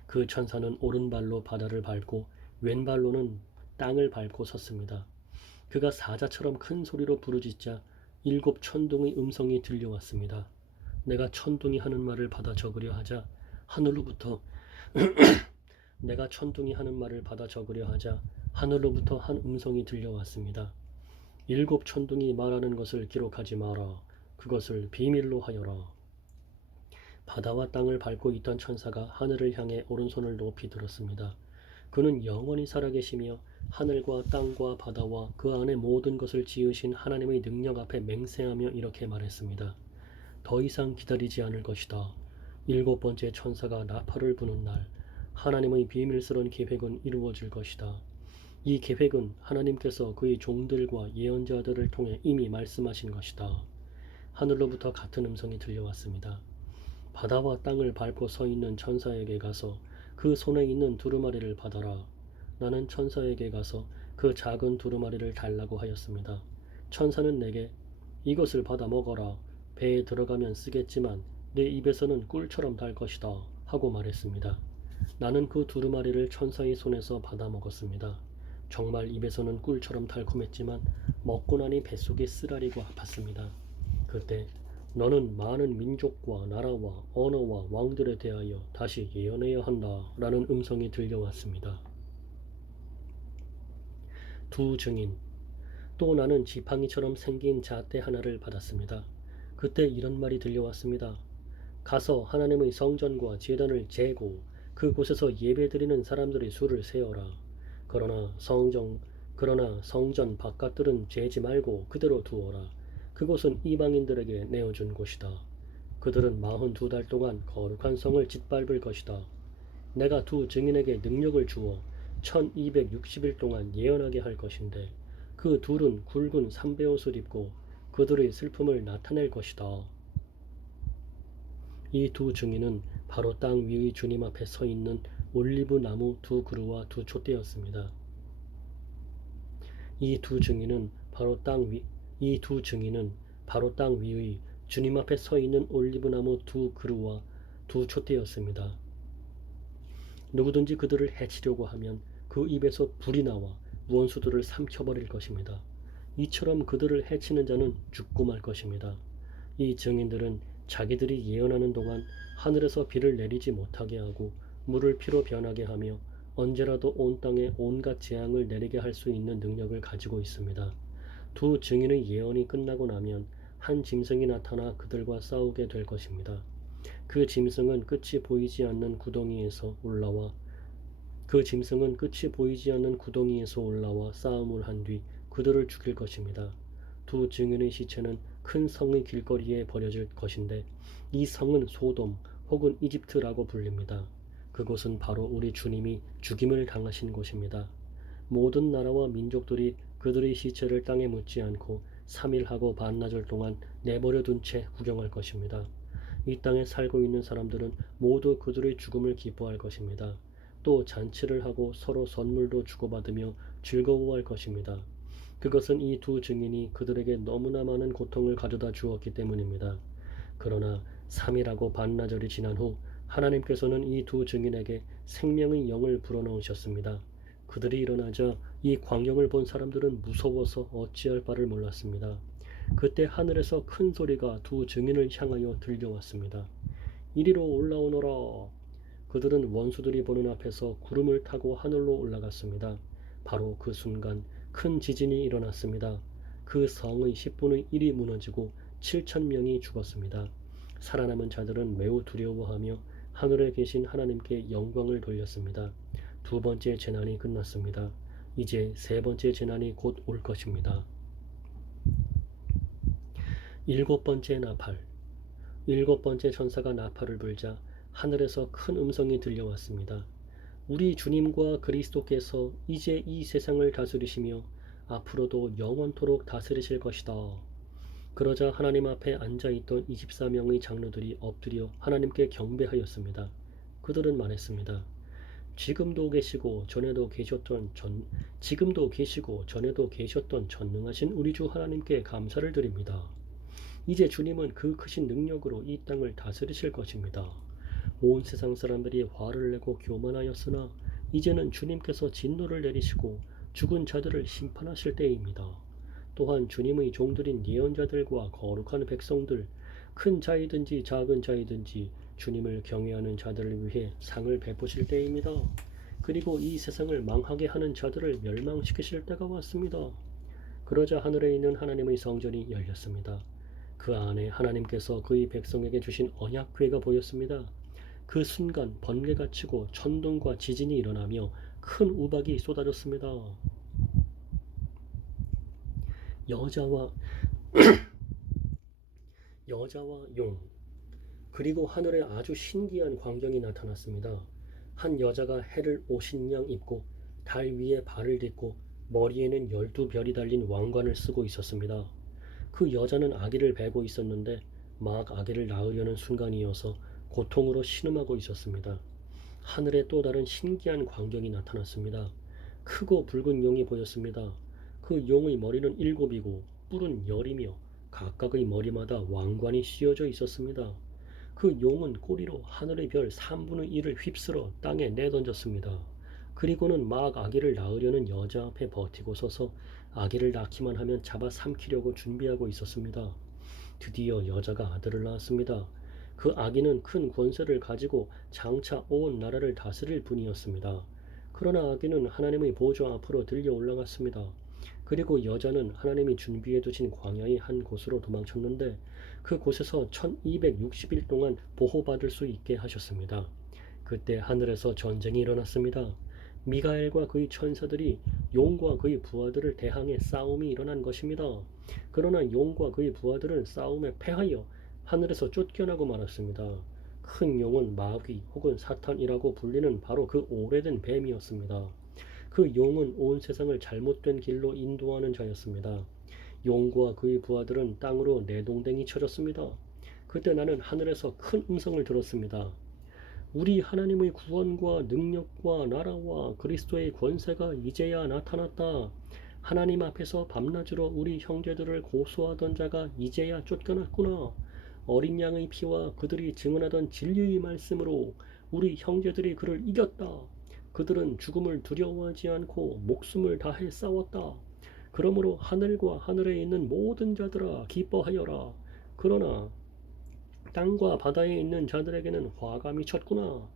그 천사는 오른발로 바다를 밟고 왼발로는 땅을 밟고 섰습니다. 그가 사자처럼 큰 소리로 부르짖자 7천둥의 음성이 들려왔습니다. 내가 천둥이 하는 말을 받아 적으려 하자 하늘로부터 내가 천둥이 하는 말을 받아 적으려 하자 하늘로부터 한 음성이 들려왔습니다. 7천둥이 말하는 것을 기록하지 마라. 그것을 비밀로 하여라. 바다와 땅을 밟고 있던 천사가 하늘을 향해 오른손을 높이 들었습니다. 그는 영원히 살아계시며 하늘과 땅과 바다와 그 안에 모든 것을 지으신 하나님의 능력 앞에 맹세하며 이렇게 말했습니다. 더 이상 기다리지 않을 것이다. 7번째 천사가 나팔을 부는 날 하나님의 비밀스러운 계획은 이루어질 것이다. 이 계획은 하나님께서 그의 종들과 예언자들을 통해 이미 말씀하신 것이다. 하늘로부터 같은 음성이 들려왔습니다. 바다와 땅을 밟고 서 있는 천사에게 가서 그 손에 있는 두루마리를 받아라. 나는 천사에게 가서 그 작은 두루마리를 달라고 하였습니다. 천사는 내게 이것을 받아 먹어라. 배에 들어가면 쓰겠지만 내 입에서는 꿀처럼 달 것이다. 하고 말했습니다. 나는 그 두루마리를 천사의 손에서 받아 먹었습니다. 정말 입에서는 꿀처럼 달콤했지만 먹고 나니 뱃속이 쓰라리고 아팠습니다. 그때 너는 많은 민족과 나라와 언어와 왕들에 대하여 다시 예언해야 한다 라는 음성이 들려왔습니다. 두 증인. 또 나는 지팡이처럼 생긴 잣대 하나를 받았습니다. 그때 이런 말이 들려왔습니다. 가서 하나님의 성전과 제단을 재고 그곳에서 예배드리는 사람들의 수를 세어라. 그러나 성전 바깥들은 재지 말고 그대로 두어라. 그곳은 이방인들에게 내어준 곳이다. 그들은 42달 동안 거룩한 성을 짓밟을 것이다. 내가 두 증인에게 능력을 주어 1260일 동안 예언하게 할 것인데 그 둘은 굵은 삼베옷을 입고 그들의 슬픔을 나타낼 것이다. 이 두 증인은 바로 땅 위의 주님 앞에 서 있는 올리브 나무 두 그루와 두 촛대였습니다. 이 두 증인은 바로 땅 위의 주님 앞에 서 있는 올리브 나무 두 그루와 두 촛대였습니다. 누구든지 그들을 해치려고 하면 그 입에서 불이 나와 원수들을 삼켜버릴 것입니다. 이처럼 그들을 해치는 자는 죽고 말 것입니다. 이 증인들은 자기들이 예언하는 동안 하늘에서 비를 내리지 못하게 하고 물을 피로 변하게 하며 언제라도 온 땅에 온갖 재앙을 내리게 할 수 있는 능력을 가지고 있습니다. 두 증인의 예언이 끝나고 나면 한 짐승이 나타나 그들과 싸우게 될 것입니다. 그 짐승은 끝이 보이지 않는 구덩이에서 올라와 싸움을 한 뒤 그들을 죽일 것입니다. 두 증인의 시체는 큰 성의 길거리에 버려질 것인데 이 성은 소돔 혹은 이집트라고 불립니다. 그곳은 바로 우리 주님이 죽임을 당하신 곳입니다. 모든 나라와 민족들이 그들의 시체를 땅에 묻지 않고 3일하고 반나절 동안 내버려 둔 채 구경할 것입니다. 이 땅에 살고 있는 사람들은 모두 그들의 죽음을 기뻐할 것입니다. 또 잔치를 하고 서로 선물도 주고받으며 즐거워할 것입니다. 그것은 이 두 증인이 그들에게 너무나 많은 고통을 가져다 주었기 때문입니다. 그러나 3일하고 반나절이 지난 후 하나님께서는 이 두 증인에게 생명의 영을 불어넣으셨습니다. 그들이 일어나자 이 광경을 본 사람들은 무서워서 어찌할 바를 몰랐습니다. 그때 하늘에서 큰 소리가 두 증인을 향하여 들려왔습니다. 이리로 올라오너라. 그들은 원수들이 보는 앞에서 구름을 타고 하늘로 올라갔습니다. 바로 그 순간 큰 지진이 일어났습니다. 그 성의 10분의 1이 무너지고 7천 명이 죽었습니다. 살아남은 자들은 매우 두려워하며 하늘에 계신 하나님께 영광을 돌렸습니다. 두 번째 재난이 끝났습니다. 이제 세 번째 재난이 곧 올 것입니다. 일곱 번째 나팔. 일곱 번째 천사가 나팔을 불자 하늘에서 큰 음성이 들려왔습니다. 우리 주님과 그리스도께서 이제 이 세상을 다스리시며 앞으로도 영원토록 다스리실 것이다. 그러자 하나님 앞에 앉아있던 24명의 장로들이 엎드려 하나님께 경배하였습니다. 그들은 말했습니다. 지금도 계시고 전에도 계셨던 전능하신 우리 주 하나님께 감사를 드립니다. 이제 주님은 그 크신 능력으로 이 땅을 다스리실 것입니다. 온 세상 사람들이 화를 내고 교만하였으나 이제는 주님께서 진노를 내리시고 죽은 자들을 심판하실 때입니다. 또한 주님의 종들인 예언자들과 거룩한 백성들, 큰 자이든지 작은 자이든지 주님을 경외하는 자들을 위해 상을 베푸실 때입니다. 그리고 이 세상을 망하게 하는 자들을 멸망시키실 때가 왔습니다. 그러자 하늘에 있는 하나님의 성전이 열렸습니다. 그 안에 하나님께서 그의 백성에게 주신 언약궤가 보였습니다. 그 순간 번개가 치고 천둥과 지진이 일어나며 큰 우박이 쏟아졌습니다. 여자와 용, 그리고 하늘에 아주 신기한 광경이 나타났습니다. 한 여자가 해를 50냥 입고 달 위에 발을 딛고 머리에는 12별이 달린 왕관을 쓰고 있었습니다. 그 여자는 아기를 베고 있었는데 막 아기를 낳으려는 순간이어서 고통으로 신음하고 있었습니다. 하늘에 또 다른 신기한 광경이 나타났습니다. 크고 붉은 용이 보였습니다. 그 용의 머리는 7이고 뿔은 10이며 각각의 머리마다 왕관이 씌워져 있었습니다. 그 용은 꼬리로 하늘의 별 3분의 1을 휩쓸어 땅에 내던졌습니다. 그리고는 막 아기를 낳으려는 여자 앞에 버티고 서서 아기를 낳기만 하면 잡아삼키려고 준비하고 있었습니다. 드디어 여자가 아들을 낳았습니다. 그 아기는 큰 권세를 가지고 장차 온 나라를 다스릴 분이었습니다. 그러나 아기는 하나님의 보좌 앞으로 들려 올라갔습니다. 그리고 여자는 하나님이 준비해 두신 광야의 한 곳으로 도망쳤는데 그 곳에서 1260일 동안 보호받을 수 있게 하셨습니다. 그때 하늘에서 전쟁이 일어났습니다. 미가엘과 그의 천사들이 용과 그의 부하들을 대항해 싸움이 일어난 것입니다. 그러나 용과 그의 부하들은 싸움에 패하여 하늘에서 쫓겨나고 말았습니다. 큰 용은 마귀 혹은 사탄이라고 불리는 바로 그 오래된 뱀이었습니다. 그 용은 온 세상을 잘못된 길로 인도하는 자였습니다. 용과 그의 부하들은 땅으로 내동댕이 쳐졌습니다. 그때 나는 하늘에서 큰 음성을 들었습니다. 우리 하나님의 구원과 능력과 나라와 그리스도의 권세가 이제야 나타났다. 하나님 앞에서 밤낮으로 우리 형제들을 고소하던 자가 이제야 쫓겨났구나. 어린 양의 피와 그들이 증언하던 진리의 말씀으로 우리 형제들이 그를 이겼다. 그들은 죽음을 두려워하지 않고 목숨을 다해 싸웠다. 그러므로 하늘과 하늘에 있는 모든 자들아 기뻐하여라. 그러나 땅과 바다에 있는 자들에게는 화가 미쳤구나.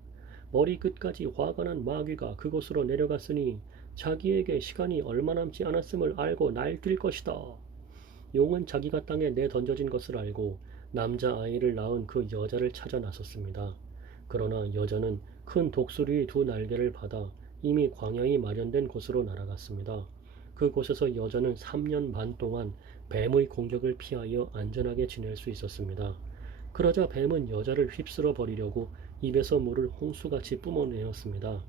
머리끝까지 화가 난 마귀가 그곳으로 내려갔으니 자기에게 시간이 얼마 남지 않았음을 알고 날뛸 것이다. 용은 자기가 땅에 내던져진 것을 알고 남자아이를 낳은 그 여자를 찾아 나섰습니다. 그러나 여자는 큰 독수리의 두 날개를 받아 이미 광야에 마련된 곳으로 날아갔습니다. 그곳에서 여자는 3년 반 동안 뱀의 공격을 피하여 안전하게 지낼 수 있었습니다. 그러자 뱀은 여자를 휩쓸어 버리려고 입에서 물을 홍수같이 뿜어내었습니다.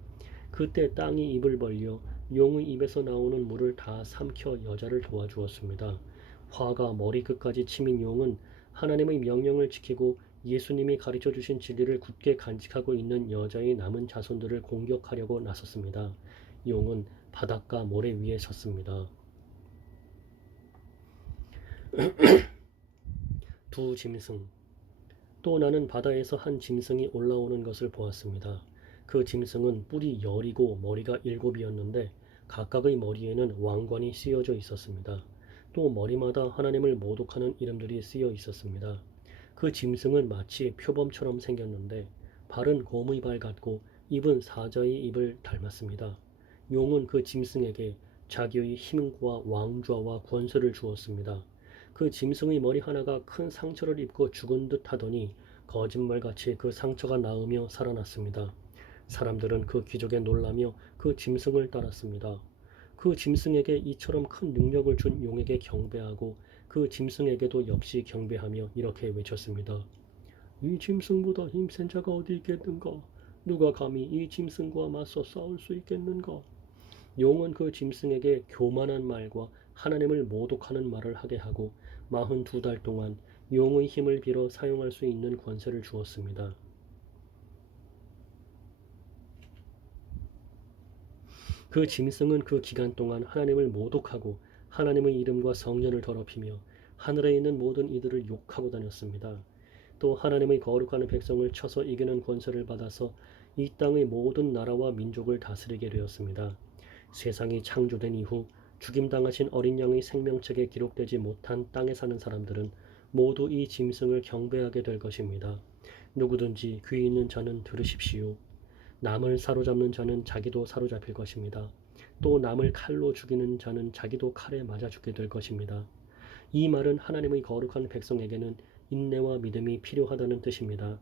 그때 땅이 입을 벌려 용의 입에서 나오는 물을 다 삼켜 여자를 도와주었습니다. 화가 머리끝까지 치민 용은 하나님의 명령을 지키고 예수님이 가르쳐 주신 진리를 굳게 간직하고 있는 여자의 남은 자손들을 공격하려고 나섰습니다. 용은 바닷가 모래 위에 섰습니다. 두 짐승. 또 나는 바다에서 한 짐승이 올라오는 것을 보았습니다. 그 짐승은 뿔이 10이고 머리가 7이었는데 각각의 머리에는 왕관이 씌어져 있었습니다. 또 머리마다 하나님을 모독하는 이름들이 쓰여 있었습니다. 그 짐승은 마치 표범처럼 생겼는데 발은 곰의 발 같고 입은 사자의 입을 닮았습니다. 용은 그 짐승에게 자기의 힘과 왕좌와 권세를 주었습니다. 그 짐승의 머리 하나가 큰 상처를 입고 죽은 듯 하더니 거짓말같이 그 상처가 나으며 살아났습니다. 사람들은 그 기적에 놀라며 그 짐승을 따랐습니다. 그 짐승에게 이처럼 큰 능력을 준 용에게 경배하고 그 짐승에게도 역시 경배하며 이렇게 외쳤습니다. 이 짐승보다 힘센 자가 어디 있겠는가? 누가 감히 이 짐승과 맞서 싸울 수 있겠는가? 용은 그 짐승에게 교만한 말과 하나님을 모독하는 말을 하게 하고 42달 동안 용의 힘을 빌어 사용할 수 있는 권세를 주었습니다. 그 짐승은 그 기간 동안 하나님을 모독하고 하나님의 이름과 성전을 더럽히며 하늘에 있는 모든 이들을 욕하고 다녔습니다. 또 하나님의 거룩한 백성을 쳐서 이기는 권세를 받아서 이 땅의 모든 나라와 민족을 다스리게 되었습니다. 세상이 창조된 이후 죽임당하신 어린 양의 생명책에 기록되지 못한 땅에 사는 사람들은 모두 이 짐승을 경배하게 될 것입니다. 누구든지 귀 있는 자는 들으십시오. 남을 사로잡는 자는 자기도 사로잡힐 것입니다. 또 남을 칼로 죽이는 자는 자기도 칼에 맞아 죽게 될 것입니다. 이 말은 하나님의 거룩한 백성에게는 인내와 믿음이 필요하다는 뜻입니다.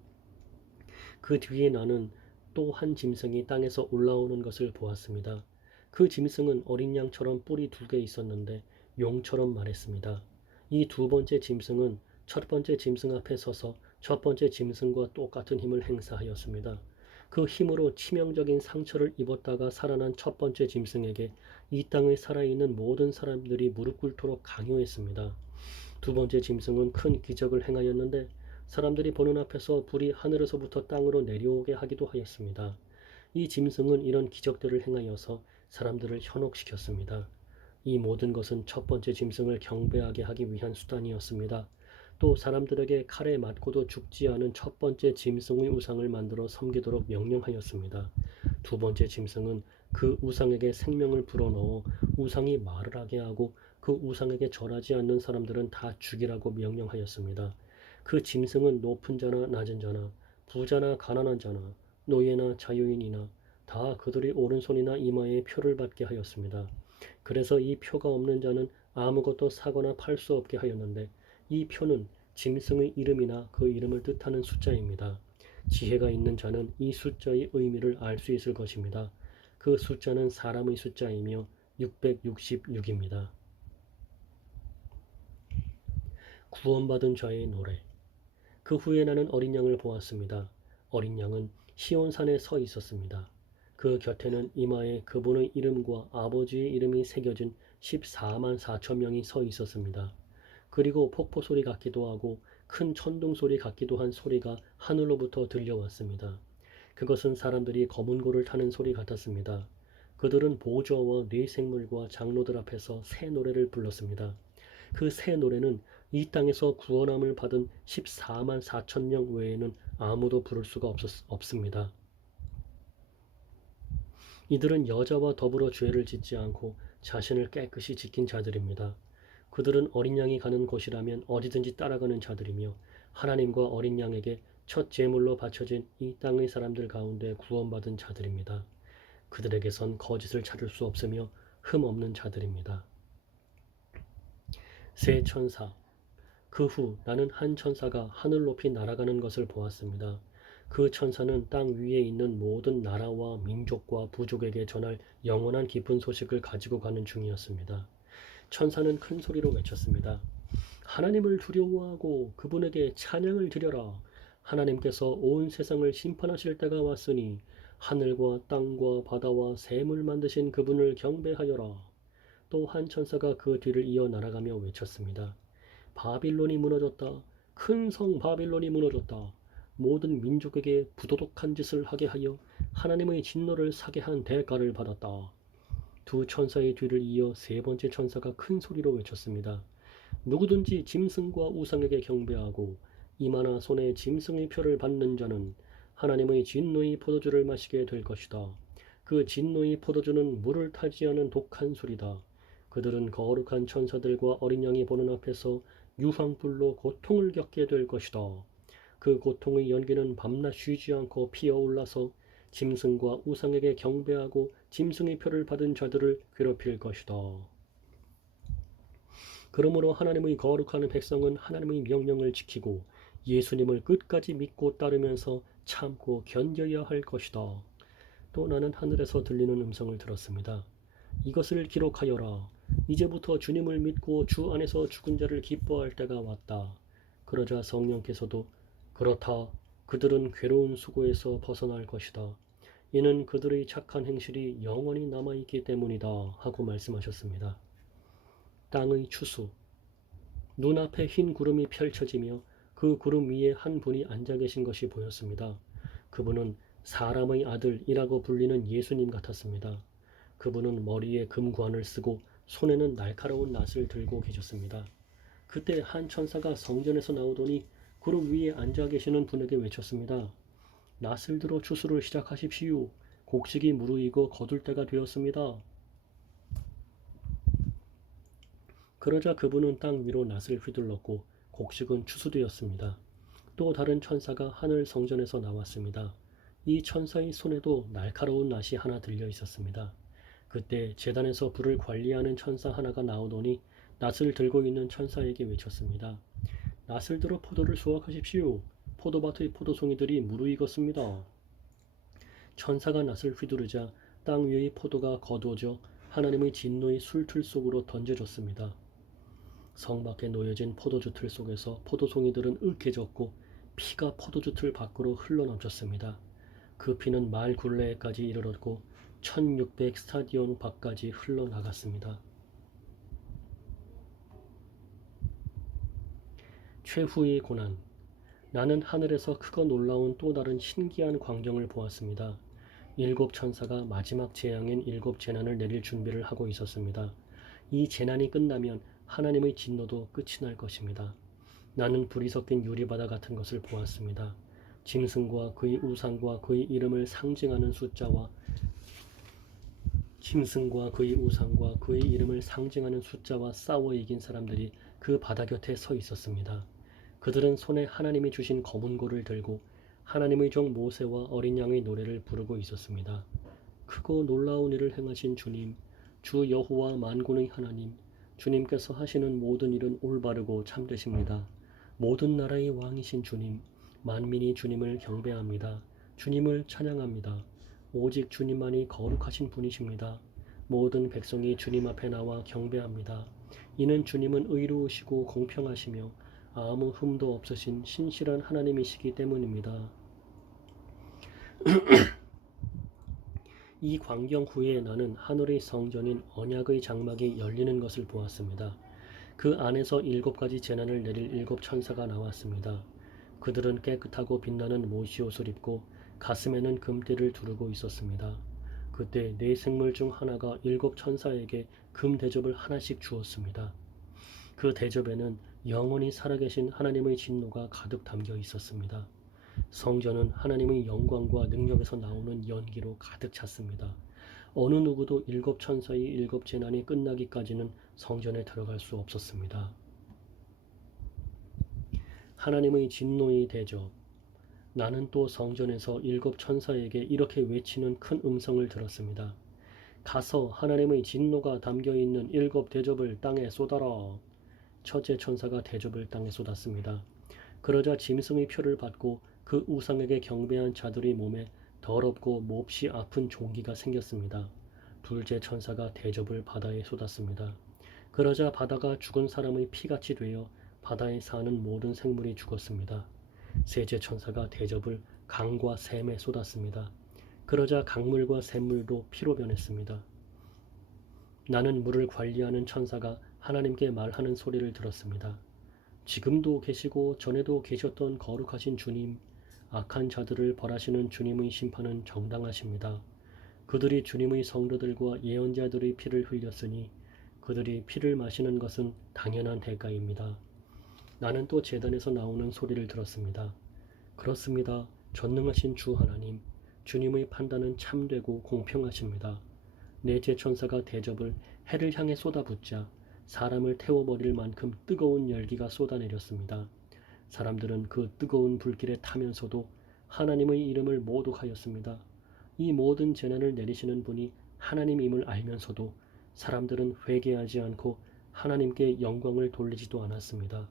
그 뒤에 나는 또 한 짐승이 땅에서 올라오는 것을 보았습니다. 그 짐승은 어린 양처럼 뿔이 2개 있었는데 용처럼 말했습니다. 이 두 번째 짐승은 첫 번째 짐승 앞에 서서 첫 번째 짐승과 똑같은 힘을 행사하였습니다. 그 힘으로 치명적인 상처를 입었다가 살아난 첫 번째 짐승에게 이 땅에 살아있는 모든 사람들이 무릎 꿇도록 강요했습니다. 두 번째 짐승은 큰 기적을 행하였는데 사람들이 보는 앞에서 불이 하늘에서부터 땅으로 내려오게 하기도 하였습니다. 이 짐승은 이런 기적들을 행하여서 사람들을 현혹시켰습니다. 이 모든 것은 첫 번째 짐승을 경배하게 하기 위한 수단이었습니다. 또 사람들에게 칼에 맞고도 죽지 않은 첫 번째 짐승의 우상을 만들어 섬기도록 명령하였습니다. 두 번째 짐승은 그 우상에게 생명을 불어넣어 우상이 말을 하게 하고 그 우상에게 절하지 않는 사람들은 다 죽이라고 명령하였습니다. 그 짐승은 높은 자나 낮은 자나 부자나 가난한 자나 노예나 자유인이나 다 그들의 오른손이나 이마에 표를 받게 하였습니다. 그래서 이 표가 없는 자는 아무것도 사거나 팔 수 없게 하였는데 이 표는 짐승의 이름이나 그 이름을 뜻하는 숫자입니다. 지혜가 있는 자는 이 숫자의 의미를 알 수 있을 것입니다. 그 숫자는 사람의 숫자이며 666입니다. 구원받은 자의 노래. 그 후에 나는 어린 양을 보았습니다. 어린 양은 시온산에 서 있었습니다. 그 곁에는 이마에 그분의 이름과 아버지의 이름이 새겨진 14만 4천 명이 서 있었습니다. 그리고 폭포 소리 같기도 하고 큰 천둥 소리 같기도 한 소리가 하늘로부터 들려왔습니다. 그것은 사람들이 검은 고를 타는 소리 같았습니다. 그들은 보좌와 네 생물과 장로들 앞에서 새 노래를 불렀습니다. 그 새 노래는 이 땅에서 구원함을 받은 14만 4천 명 외에는 아무도 부를 수가 없습니다. 이들은 여자와 더불어 죄를 짓지 않고 자신을 깨끗이 지킨 자들입니다. 그들은 어린 양이 가는 곳이라면 어디든지 따라가는 자들이며 하나님과 어린 양에게 첫 제물로 바쳐진 이 땅의 사람들 가운데 구원받은 자들입니다. 그들에게선 거짓을 찾을 수 없으며 흠 없는 자들입니다. 새 천사. 그 후 나는 한 천사가 하늘 높이 날아가는 것을 보았습니다. 그 천사는 땅 위에 있는 모든 나라와 민족과 부족에게 전할 영원한 깊은 소식을 가지고 가는 중이었습니다. 천사는 큰 소리로 외쳤습니다. 하나님을 두려워하고 그분에게 찬양을 드려라. 하나님께서 온 세상을 심판하실 때가 왔으니 하늘과 땅과 바다와 샘을 만드신 그분을 경배하여라. 또 한 천사가 그 뒤를 이어 날아가며 외쳤습니다. 바빌론이 무너졌다. 큰 성 바빌론이 무너졌다. 모든 민족에게 부도덕한 짓을 하게 하여 하나님의 진노를 사게 한 대가를 받았다. 두 천사의 뒤를 이어 세 번째 천사가 큰 소리로 외쳤습니다. 누구든지 짐승과 우상에게 경배하고 이마나 손에 짐승의 표를 받는 자는 하나님의 진노의 포도주를 마시게 될 것이다. 그 진노의 포도주는 물을 타지 않은 독한 술이다. 그들은 거룩한 천사들과 어린 양이 보는 앞에서 유황불로 고통을 겪게 될 것이다. 그 고통의 연기는 밤낮 쉬지 않고 피어올라서 짐승과 우상에게 경배하고 짐승의 표를 받은 자들을 괴롭힐 것이다. 그러므로 하나님의 거룩한 백성은 하나님의 명령을 지키고 예수님을 끝까지 믿고 따르면서 참고 견뎌야 할 것이다. 또 나는 하늘에서 들리는 음성을 들었습니다. 이것을 기록하여라. 이제부터 주님을 믿고 주 안에서 죽은 자를 기뻐할 때가 왔다. 그러자 성령께서도 그렇다. 그들은 괴로운 수고에서 벗어날 것이다. 이는 그들의 착한 행실이 영원히 남아있기 때문이다. 하고 말씀하셨습니다. 땅의 추수. 눈앞에 흰 구름이 펼쳐지며 그 구름 위에 한 분이 앉아 계신 것이 보였습니다. 그분은 사람의 아들이라고 불리는 예수님 같았습니다. 그분은 머리에 금관을 쓰고 손에는 날카로운 낫을 들고 계셨습니다. 그때 한 천사가 성전에서 나오더니 구름 위에 앉아 계시는 분에게 외쳤습니다. 낫을 들어 추수를 시작하십시오. 곡식이 무르익어 거둘 때가 되었습니다. 그러자 그분은 땅 위로 낫을 휘둘렀고 곡식은 추수되었습니다. 또 다른 천사가 하늘 성전에서 나왔습니다. 이 천사의 손에도 날카로운 낫이 하나 들려 있었습니다. 그때 제단에서 불을 관리하는 천사 하나가 나오더니 낫을 들고 있는 천사에게 외쳤습니다. 낫을 들어 포도를 수확하십시오. 포도밭의 포도송이들이 무르익었습니다. 천사가 낫을 휘두르자 땅 위의 포도가 거두어져 하나님의 진노의 술틀 속으로 던져졌습니다. 성 밖에 놓여진 포도주 틀 속에서 포도송이들은 으깨졌고 피가 포도주 틀 밖으로 흘러넘쳤습니다. 그 피는 말 굴레에까지 이르렀고 1600 스타디온 밖까지 흘러나갔습니다. 최후의 고난. 나는 하늘에서 크고 놀라운 또 다른 신기한 광경을 보았습니다. 7 천사가 마지막 재앙인 7 재난을 내릴 준비를 하고 있었습니다. 이 재난이 끝나면 하나님의 진노도 끝이 날 것입니다. 나는 불이 섞인 유리바다 같은 것을 보았습니다. 짐승과 그의 우상과 그의 이름을 상징하는 숫자와 싸워 이긴 사람들이 그 바다 곁에 서 있었습니다. 그들은 손에 하나님이 주신 검은 고를 들고 하나님의 종 모세와 어린 양의 노래를 부르고 있었습니다. 크고 놀라운 일을 행하신 주님, 주 여호와 만군의 하나님, 주님께서 하시는 모든 일은 올바르고 참되십니다. 모든 나라의 왕이신 주님, 만민이 주님을 경배합니다. 주님을 찬양합니다. 오직 주님만이 거룩하신 분이십니다. 모든 백성이 주님 앞에 나와 경배합니다. 이는 주님은 의로우시고 공평하시며 아무 흠도 없으신 신실한 하나님이시기 때문입니다. 이 광경 후에 나는 하늘의 성전인 언약의 장막이 열리는 것을 보았습니다. 그 안에서 7가지 재난을 내릴 7 천사가 나왔습니다. 그들은 깨끗하고 빛나는 못이옷을 입고 가슴에는 금띠를 두르고 있었습니다. 그때 4생물 중 하나가 7 천사에게 금 대접을 하나씩 주었습니다. 그 대접에는 영원히 살아계신 하나님의 진노가 가득 담겨 있었습니다. 성전은 하나님의 영광과 능력에서 나오는 연기로 가득 찼습니다. 어느 누구도 7 천사의 7 재난이 끝나기까지는 성전에 들어갈 수 없었습니다. 하나님의 진노의 대접. 나는 또 성전에서 7 천사에게 이렇게 외치는 큰 음성을 들었습니다. 가서 하나님의 진노가 담겨있는 7 대접을 땅에 쏟아라. 첫째 천사가 대접을 땅에 쏟았습니다. 그러자 짐승의 표를 받고 그 우상에게 경배한 자들의 몸에 더럽고 몹시 아픈 종기가 생겼습니다. 둘째 천사가 대접을 바다에 쏟았습니다. 그러자 바다가 죽은 사람의 피같이 되어 바다에 사는 모든 생물이 죽었습니다. 셋째 천사가 대접을 강과 샘에 쏟았습니다. 그러자 강물과 샘물도 피로 변했습니다. 나는 물을 관리하는 천사가 하나님께 말하는 소리를 들었습니다. 지금도 계시고 전에도 계셨던 거룩하신 주님, 악한 자들을 벌하시는 주님의 심판은 정당하십니다. 그들이 주님의 성도들과 예언자들의 피를 흘렸으니 그들이 피를 마시는 것은 당연한 대가입니다. 나는 또 제단에서 나오는 소리를 들었습니다. 그렇습니다. 전능하신 주 하나님, 주님의 판단은 참되고 공평하십니다. 내 제천사가 대접을 해를 향해 쏟아붓자 사람을 태워버릴 만큼 뜨거운 열기가 쏟아내렸습니다. 사람들은 그 뜨거운 불길에 타면서도 하나님의 이름을 모독하였습니다. 이 모든 재난을 내리시는 분이 하나님임을 알면서도 사람들은 회개하지 않고 하나님께 영광을 돌리지도 않았습니다.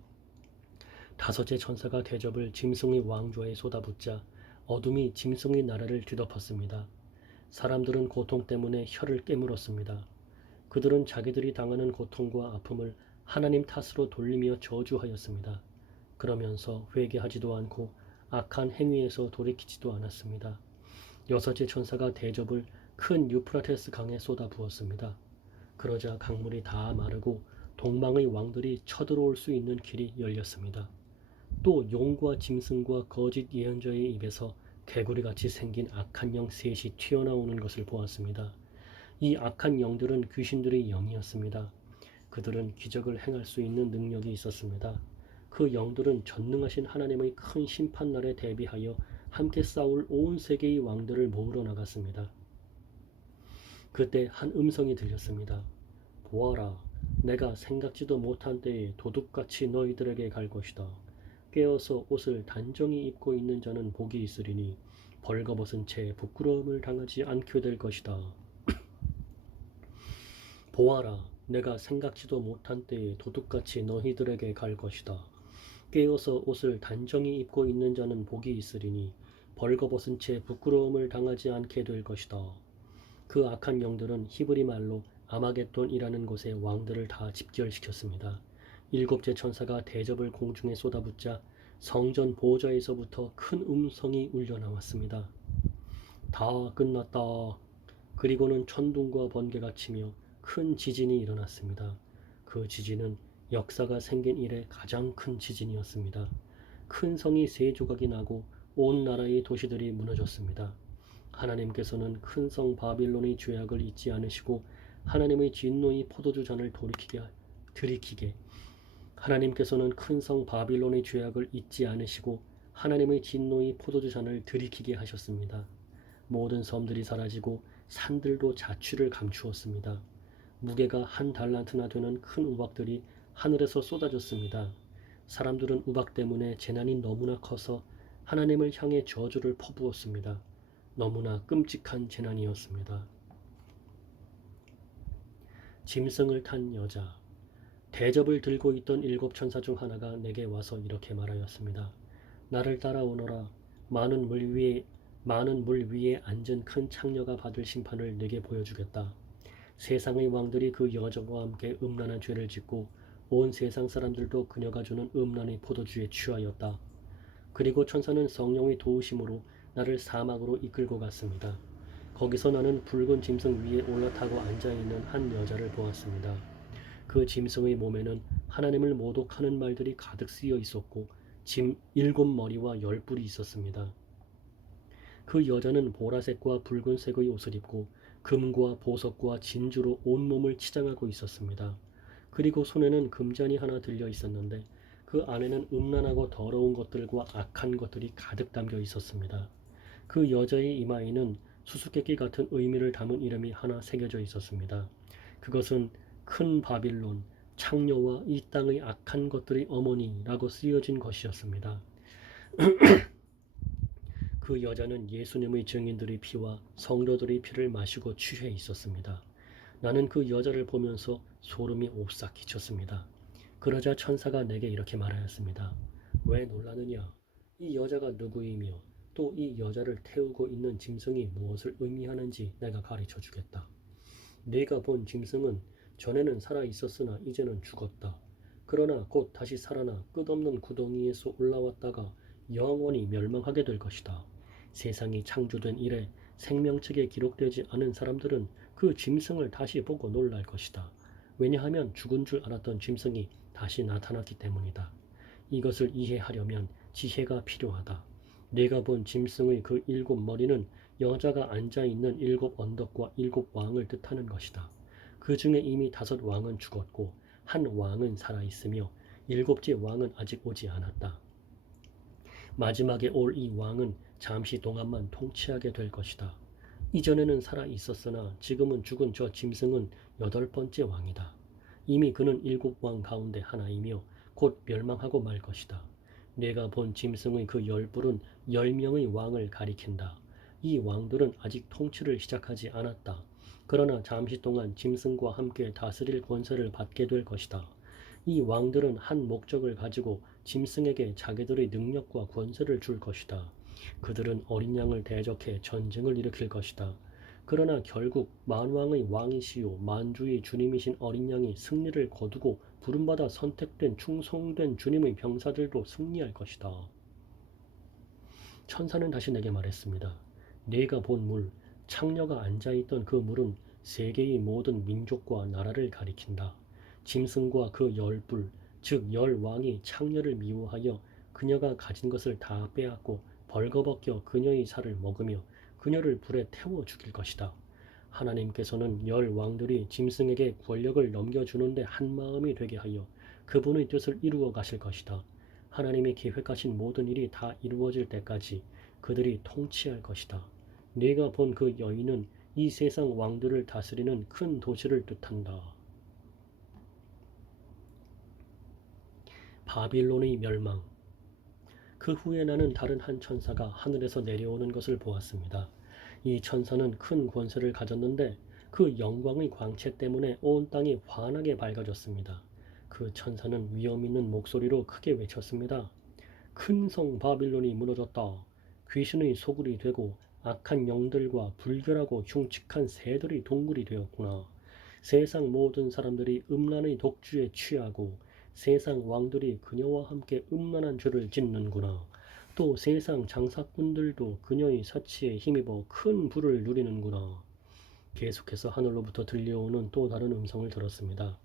다섯째 천사가 대접을 짐승의 왕좌에 쏟아붓자 어둠이 짐승의 나라를 뒤덮었습니다. 사람들은 고통 때문에 혀를 깨물었습니다. 그들은 자기들이 당하는 고통과 아픔을 하나님 탓으로 돌리며 저주하였습니다. 그러면서 회개하지도 않고 악한 행위에서 돌이키지도 않았습니다. 여섯째 천사가 대접을 큰 유프라테스 강에 쏟아부었습니다. 그러자 강물이 다 마르고 동방의 왕들이 쳐들어올 수 있는 길이 열렸습니다. 또 용과 짐승과 거짓 예언자의 입에서 개구리같이 생긴 악한 영 셋이 튀어나오는 것을 보았습니다. 이 악한 영들은 귀신들의 영이었습니다. 그들은 기적을 행할 수 있는 능력이 있었습니다. 그 영들은 전능하신 하나님의 큰 심판날에 대비하여 함께 싸울 온 세계의 왕들을 모으러 나갔습니다. 그때 한 음성이 들렸습니다. 보아라, 내가 생각지도 못한 때에 도둑같이 너희들에게 갈 것이다. 깨어서 옷을 단정히 입고 있는 자는 복이 있으리니 벌거벗은 채 부끄러움을 당하지 않게 될 것이다. 보아라, 내가 생각지도 못한 때에 도둑같이 너희들에게 갈 것이다. 깨어서 옷을 단정히 입고 있는 자는 복이 있으리니 벌거벗은 채 부끄러움을 당하지 않게 될 것이다. 그 악한 영들은 히브리 말로 아마겟돈이라는 곳의 왕들을 다 집결시켰습니다. 일곱째 천사가 대접을 공중에 쏟아붓자 성전 보좌에서부터 큰 음성이 울려 나왔습니다. 다 끝났다. 그리고는 천둥과 번개가 치며 큰 지진이 일어났습니다. 그 지진은 역사가 생긴 이래 가장 큰 지진이었습니다. 큰 성이 세 조각이 나고 온 나라의 도시들이 무너졌습니다. 하나님께서는 큰 성 바빌론의 죄악을 잊지 않으시고 하나님의 진노의 포도주 잔을 들이키게 하나님께서는 큰 성 바빌론의 죄악을 잊지 않으시고 하나님의 진노의 포도주 잔을 들이키게 하셨습니다. 모든 섬들이 사라지고 산들도 자취를 감추었습니다. 무게가 한 달란트나 되는 큰 우박들이 하늘에서 쏟아졌습니다. 사람들은 우박 때문에 재난이 너무나 커서 하나님을 향해 저주를 퍼부었습니다. 너무나 끔찍한 재난이었습니다. 짐승을 탄 여자. 대접을 들고 있던 일곱 천사 중 하나가 내게 와서 이렇게 말하였습니다. 나를 따라오너라. 많은 물 위에 앉은 큰 창녀가 받을 심판을 내게 보여주겠다. 세상의 왕들이 그 여자와 함께 음란한 죄를 짓고 온 세상 사람들도 그녀가 주는 음란의 포도주에 취하였다. 그리고 천사는 성령의 도우심으로 나를 사막으로 이끌고 갔습니다. 거기서 나는 붉은 짐승 위에 올라타고 앉아있는 한 여자를 보았습니다. 그 짐승의 몸에는 하나님을 모독하는 말들이 가득 쓰여 있었고 짐 7머리와 10뿔이 있었습니다. 그 여자는 보라색과 붉은색의 옷을 입고 금과 보석과 진주로 온몸을 치장하고 있었습니다. 그리고 손에는 금잔이 하나 들려 있었는데 그 안에는 음란하고 더러운 것들과 악한 것들이 가득 담겨 있었습니다. 그 여자의 이마에는 수수께끼 같은 의미를 담은 이름이 하나 새겨져 있었습니다. 그것은 큰 바빌론, 창녀와 이 땅의 악한 것들의 어머니라고 쓰여진 것이었습니다. 그 여자는 예수님의 증인들의 피와 성도들의 피를 마시고 취해 있었습니다. 나는 그 여자를 보면서 소름이 오싹 끼쳤습니다. 그러자 천사가 내게 이렇게 말하였습니다. 왜 놀라느냐? 이 여자가 누구이며 또 이 여자를 태우고 있는 짐승이 무엇을 의미하는지 내가 가르쳐 주겠다. 네가 본 짐승은 전에는 살아 있었으나 이제는 죽었다. 그러나 곧 다시 살아나 끝없는 구덩이에서 올라왔다가 영원히 멸망하게 될 것이다. 세상이 창조된 이래 생명책에 기록되지 않은 사람들은 그 짐승을 다시 보고 놀랄 것이다. 왜냐하면 죽은 줄 알았던 짐승이 다시 나타났기 때문이다. 이것을 이해하려면 지혜가 필요하다. 네가 본 짐승의 그 7머리는 여자가 앉아있는 7 언덕과 7 왕을 뜻하는 것이다. 그 중에 이미 5왕은 죽었고 한 왕은 살아있으며 7째 왕은 아직 오지 않았다. 마지막에 올 이 왕은 잠시 동안만 통치하게 될 것이다. 이전에는 살아 있었으나 지금은 죽은 저 짐승은 8번째 왕이다. 이미 그는 7왕 가운데 하나이며 곧 멸망하고 말 것이다. 내가 본 짐승의 그 10뿔은 10명의 왕을 가리킨다. 이 왕들은 아직 통치를 시작하지 않았다. 그러나 잠시 동안 짐승과 함께 다스릴 권세를 받게 될 것이다. 이 왕들은 한 목적을 가지고 짐승에게 자기들의 능력과 권세를 줄 것이다. 그들은 어린 양을 대적해 전쟁을 일으킬 것이다. 그러나 결국 만왕의 왕이시요 만주의 주님이신 어린 양이 승리를 거두고 부름받아 선택된 충성된 주님의 병사들도 승리할 것이다. 천사는 다시 내게 말했습니다. 네가 본 물, 창녀가 앉아있던 그 물은 세계의 모든 민족과 나라를 가리킨다. 짐승과 그 10뿔, 즉 10왕이 창녀를 미워하여 그녀가 가진 것을 다 빼앗고 벌거벗겨 그녀의 살을 먹으며 그녀를 불에 태워 죽일 것이다. 하나님께서는 10왕들이 짐승에게 권력을 넘겨주는데 한마음이 되게 하여 그분의 뜻을 이루어 가실 것이다. 하나님이 계획하신 모든 일이 다 이루어질 때까지 그들이 통치할 것이다. 네가 본 그 여인은 이 세상 왕들을 다스리는 큰 도시를 뜻한다. 바빌론의 멸망. 그 후에 나는 다른 한 천사가 하늘에서 내려오는 것을 보았습니다. 이 천사는 큰 권세를 가졌는데 그 영광의 광채 때문에 온 땅이 환하게 밝아졌습니다. 그 천사는 위엄 있는 목소리로 크게 외쳤습니다. 큰 성 바빌론이 무너졌다. 귀신의 소굴이 되고 악한 영들과 불결하고 흉측한 새들이 동굴이 되었구나. 세상 모든 사람들이 음란의 독주에 취하고 세상 왕들이 그녀와 함께 음란한 죄를 짓는구나. 또 세상 장사꾼들도 그녀의 사치에 힘입어 큰 부를 누리는구나. 계속해서 하늘로부터 들려오는 또 다른 음성을 들었습니다.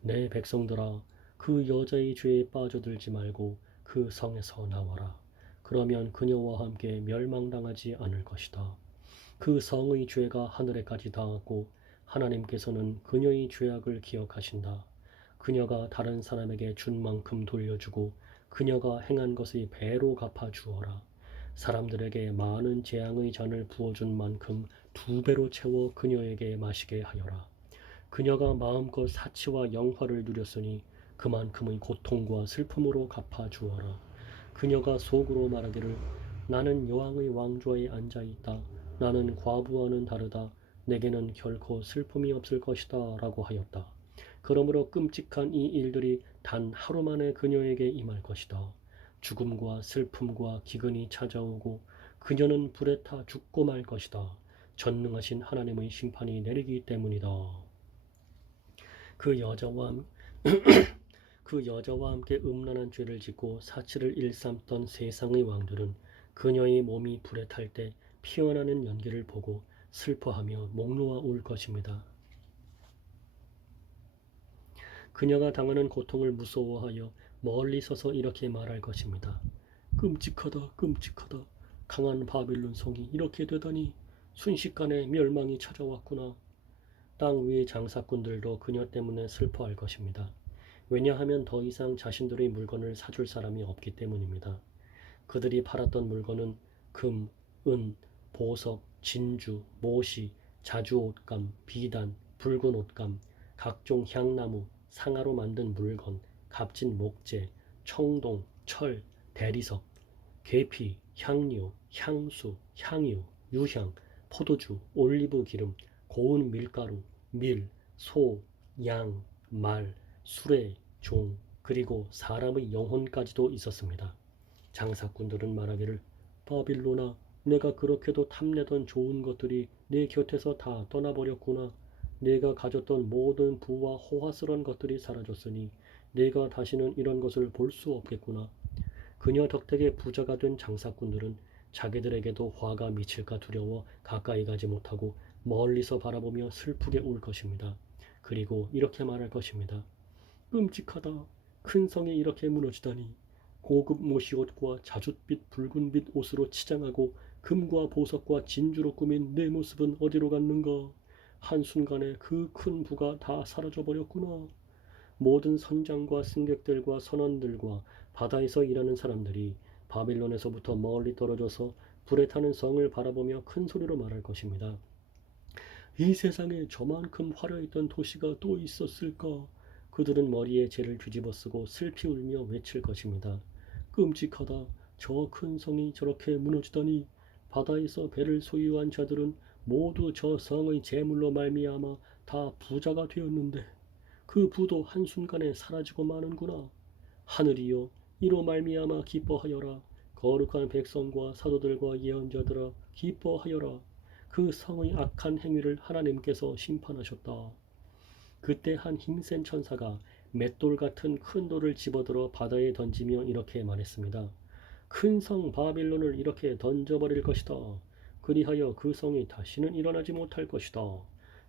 내 백성들아, 그 여자의 죄에 빠져들지 말고 그 성에서 나와라. 그러면 그녀와 함께 멸망당하지 않을 것이다. 그 성의 죄가 하늘에까지 닿았고 하나님께서는 그녀의 죄악을 기억하신다. 그녀가 다른 사람에게 준 만큼 돌려주고 그녀가 행한 것의 배로 갚아 주어라. 사람들에게 많은 재앙의 잔을 부어준 만큼 2배로 채워 그녀에게 마시게 하여라. 그녀가 마음껏 사치와 영화를 누렸으니 그만큼의 고통과 슬픔으로 갚아 주어라. 그녀가 속으로 말하기를 나는 여왕의 왕좌에 앉아있다. 나는 과부와는 다르다. 내게는 결코 슬픔이 없을 것이다. 라고 하였다. 그러므로 끔찍한 이 일들이 단 하루 만에 그녀에게 임할 것이다. 죽음과 슬픔과 기근이 찾아오고 그녀는 불에 타 죽고 말 것이다. 전능하신 하나님의 심판이 내리기 때문이다. 그 여자와 함께 음란한 죄를 짓고 사치를 일삼던 세상의 왕들은 그녀의 몸이 불에 탈 때 피어나는 연기를 보고 슬퍼하며 목 놓아 울 것입니다. 그녀가 당하는 고통을 무서워하여 멀리 서서 이렇게 말할 것입니다. 끔찍하다, 끔찍하다. 강한 바빌론 성이 이렇게 되다니 순식간에 멸망이 찾아왔구나. 땅 위의 장사꾼들도 그녀 때문에 슬퍼할 것입니다. 왜냐하면 더 이상 자신들의 물건을 사줄 사람이 없기 때문입니다. 그들이 팔았던 물건은 금, 은, 보석, 진주, 모시, 자주옷감, 비단, 붉은 옷감, 각종 향나무, 상아로 만든 물건, 값진 목재, 청동, 철, 대리석, 계피, 향료, 향수, 향유, 유향, 포도주, 올리브 기름, 고운 밀가루, 밀, 소, 양, 말, 수레, 종, 그리고 사람의 영혼까지도 있었습니다. 장사꾼들은 말하기를 바빌로나, 내가 그렇게도 탐내던 좋은 것들이 내 곁에서 다 떠나버렸구나. 내가 가졌던 모든 부와 호화스러운 것들이 사라졌으니 내가 다시는 이런 것을 볼 수 없겠구나. 그녀 덕택에 부자가 된 장사꾼들은 자기들에게도 화가 미칠까 두려워 가까이 가지 못하고 멀리서 바라보며 슬프게 울 것입니다. 그리고 이렇게 말할 것입니다. 끔찍하다. 큰 성이 이렇게 무너지다니. 고급 모시옷과 자줏빛 붉은빛 옷으로 치장하고 금과 보석과 진주로 꾸민 내 모습은 어디로 갔는가. 한순간에 그 큰 부가 다 사라져 버렸구나. 모든 선장과 승객들과 선원들과 바다에서 일하는 사람들이 바빌론에서부터 멀리 떨어져서 불에 타는 성을 바라보며 큰 소리로 말할 것입니다. 이 세상에 저만큼 화려했던 도시가 또 있었을까? 그들은 머리에 재를 뒤집어쓰고 슬피 울며 외칠 것입니다. 끔찍하다. 저 큰 성이 저렇게 무너지다니. 바다에서 배를 소유한 자들은 모두 저 성의 재물로 말미암아 다 부자가 되었는데 그 부도 한순간에 사라지고 마는구나. 하늘이여, 이로 말미암아 기뻐하여라. 거룩한 백성과 사도들과 예언자들아 기뻐하여라. 그 성의 악한 행위를 하나님께서 심판하셨다. 그때 한 힘센 천사가 맷돌 같은 큰 돌을 집어들어 바다에 던지며 이렇게 말했습니다. 큰 성 바빌론을 이렇게 던져버릴 것이다. 그리하여 그 성이 다시는 일어나지 못할 것이다.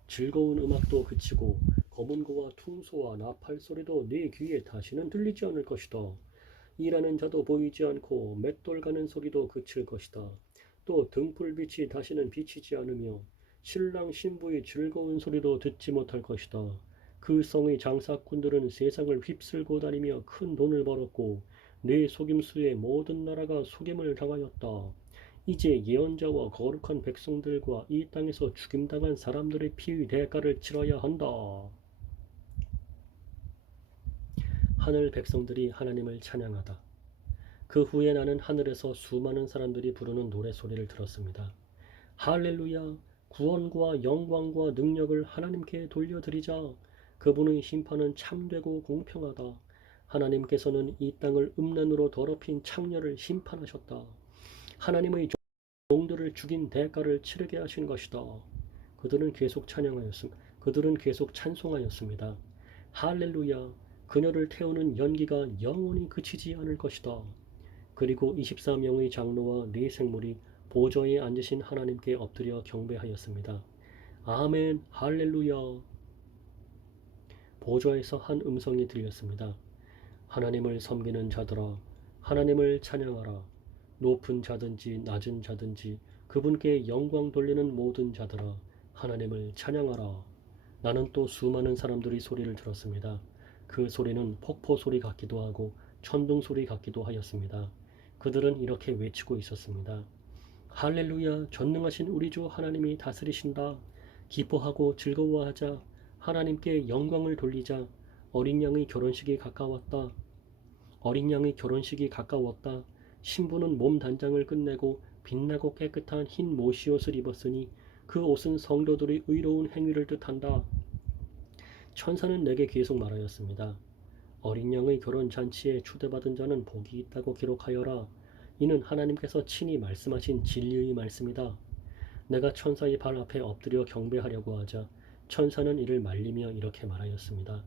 즐거운 음악도 그치고 검은 고와 퉁소와 나팔 소리도 네 귀에 다시는 들리지 않을 것이다. 일하는 자도 보이지 않고 맷돌 가는 소리도 그칠 것이다. 또 등불빛이 다시는 비치지 않으며 신랑 신부의 즐거운 소리도 듣지 못할 것이다. 그 성의 장사꾼들은 세상을 휩쓸고 다니며 큰 돈을 벌었고 내 속임수에 모든 나라가 속임을 당하였다. 이제 예언자와 거룩한 백성들과 이 땅에서 죽임당한 사람들의 피의 대가를 치러야 한다. 하늘 백성들이 하나님을 찬양하다. 그 후에 나는 하늘에서 수많은 사람들이 부르는 노래소리를 들었습니다. 할렐루야! 구원과 영광과 능력을 하나님께 돌려드리자. 그분의 심판은 참되고 공평하다. 하나님께서는 이 땅을 음란으로 더럽힌 창녀를 심판하셨다. 하나님의 종들을 죽인 대가를 치르게 하신 것이다. 그들은 계속 찬양하였습니다. 그들은 계속 찬송하였습니다. 할렐루야! 그녀를 태우는 연기가 영원히 그치지 않을 것이다. 그리고 24명의 장로와 네 생물이 보좌에 앉으신 하나님께 엎드려 경배하였습니다. 아멘, 할렐루야. 보좌에서 한 음성이 들렸습니다. 하나님을 섬기는 자들아, 하나님을 찬양하라. 높은 자든지 낮은 자든지 그분께 영광 돌리는 모든 자들아, 하나님을 찬양하라. 나는 또 수많은 사람들이 소리를 들었습니다. 그 소리는 폭포 소리 같기도 하고 천둥 소리 같기도 하였습니다. 그들은 이렇게 외치고 있었습니다. 할렐루야, 전능하신 우리 주 하나님이 다스리신다. 기뻐하고 즐거워하자. 하나님께 영광을 돌리자. 어린 양의 결혼식이 가까웠다. 어린 양의 결혼식이 가까웠다. 신부는 몸 단장을 끝내고 빛나고 깨끗한 흰 모시옷을 입었으니 그 옷은 성도들의 의로운 행위를 뜻한다. 천사는 내게 계속 말하였습니다. 어린 양의 결혼 잔치에 초대받은 자는 복이 있다고 기록하여라. 이는 하나님께서 친히 말씀하신 진리의 말씀이다. 내가 천사의 발 앞에 엎드려 경배하려고 하자 천사는 이를 말리며 이렇게 말하였습니다.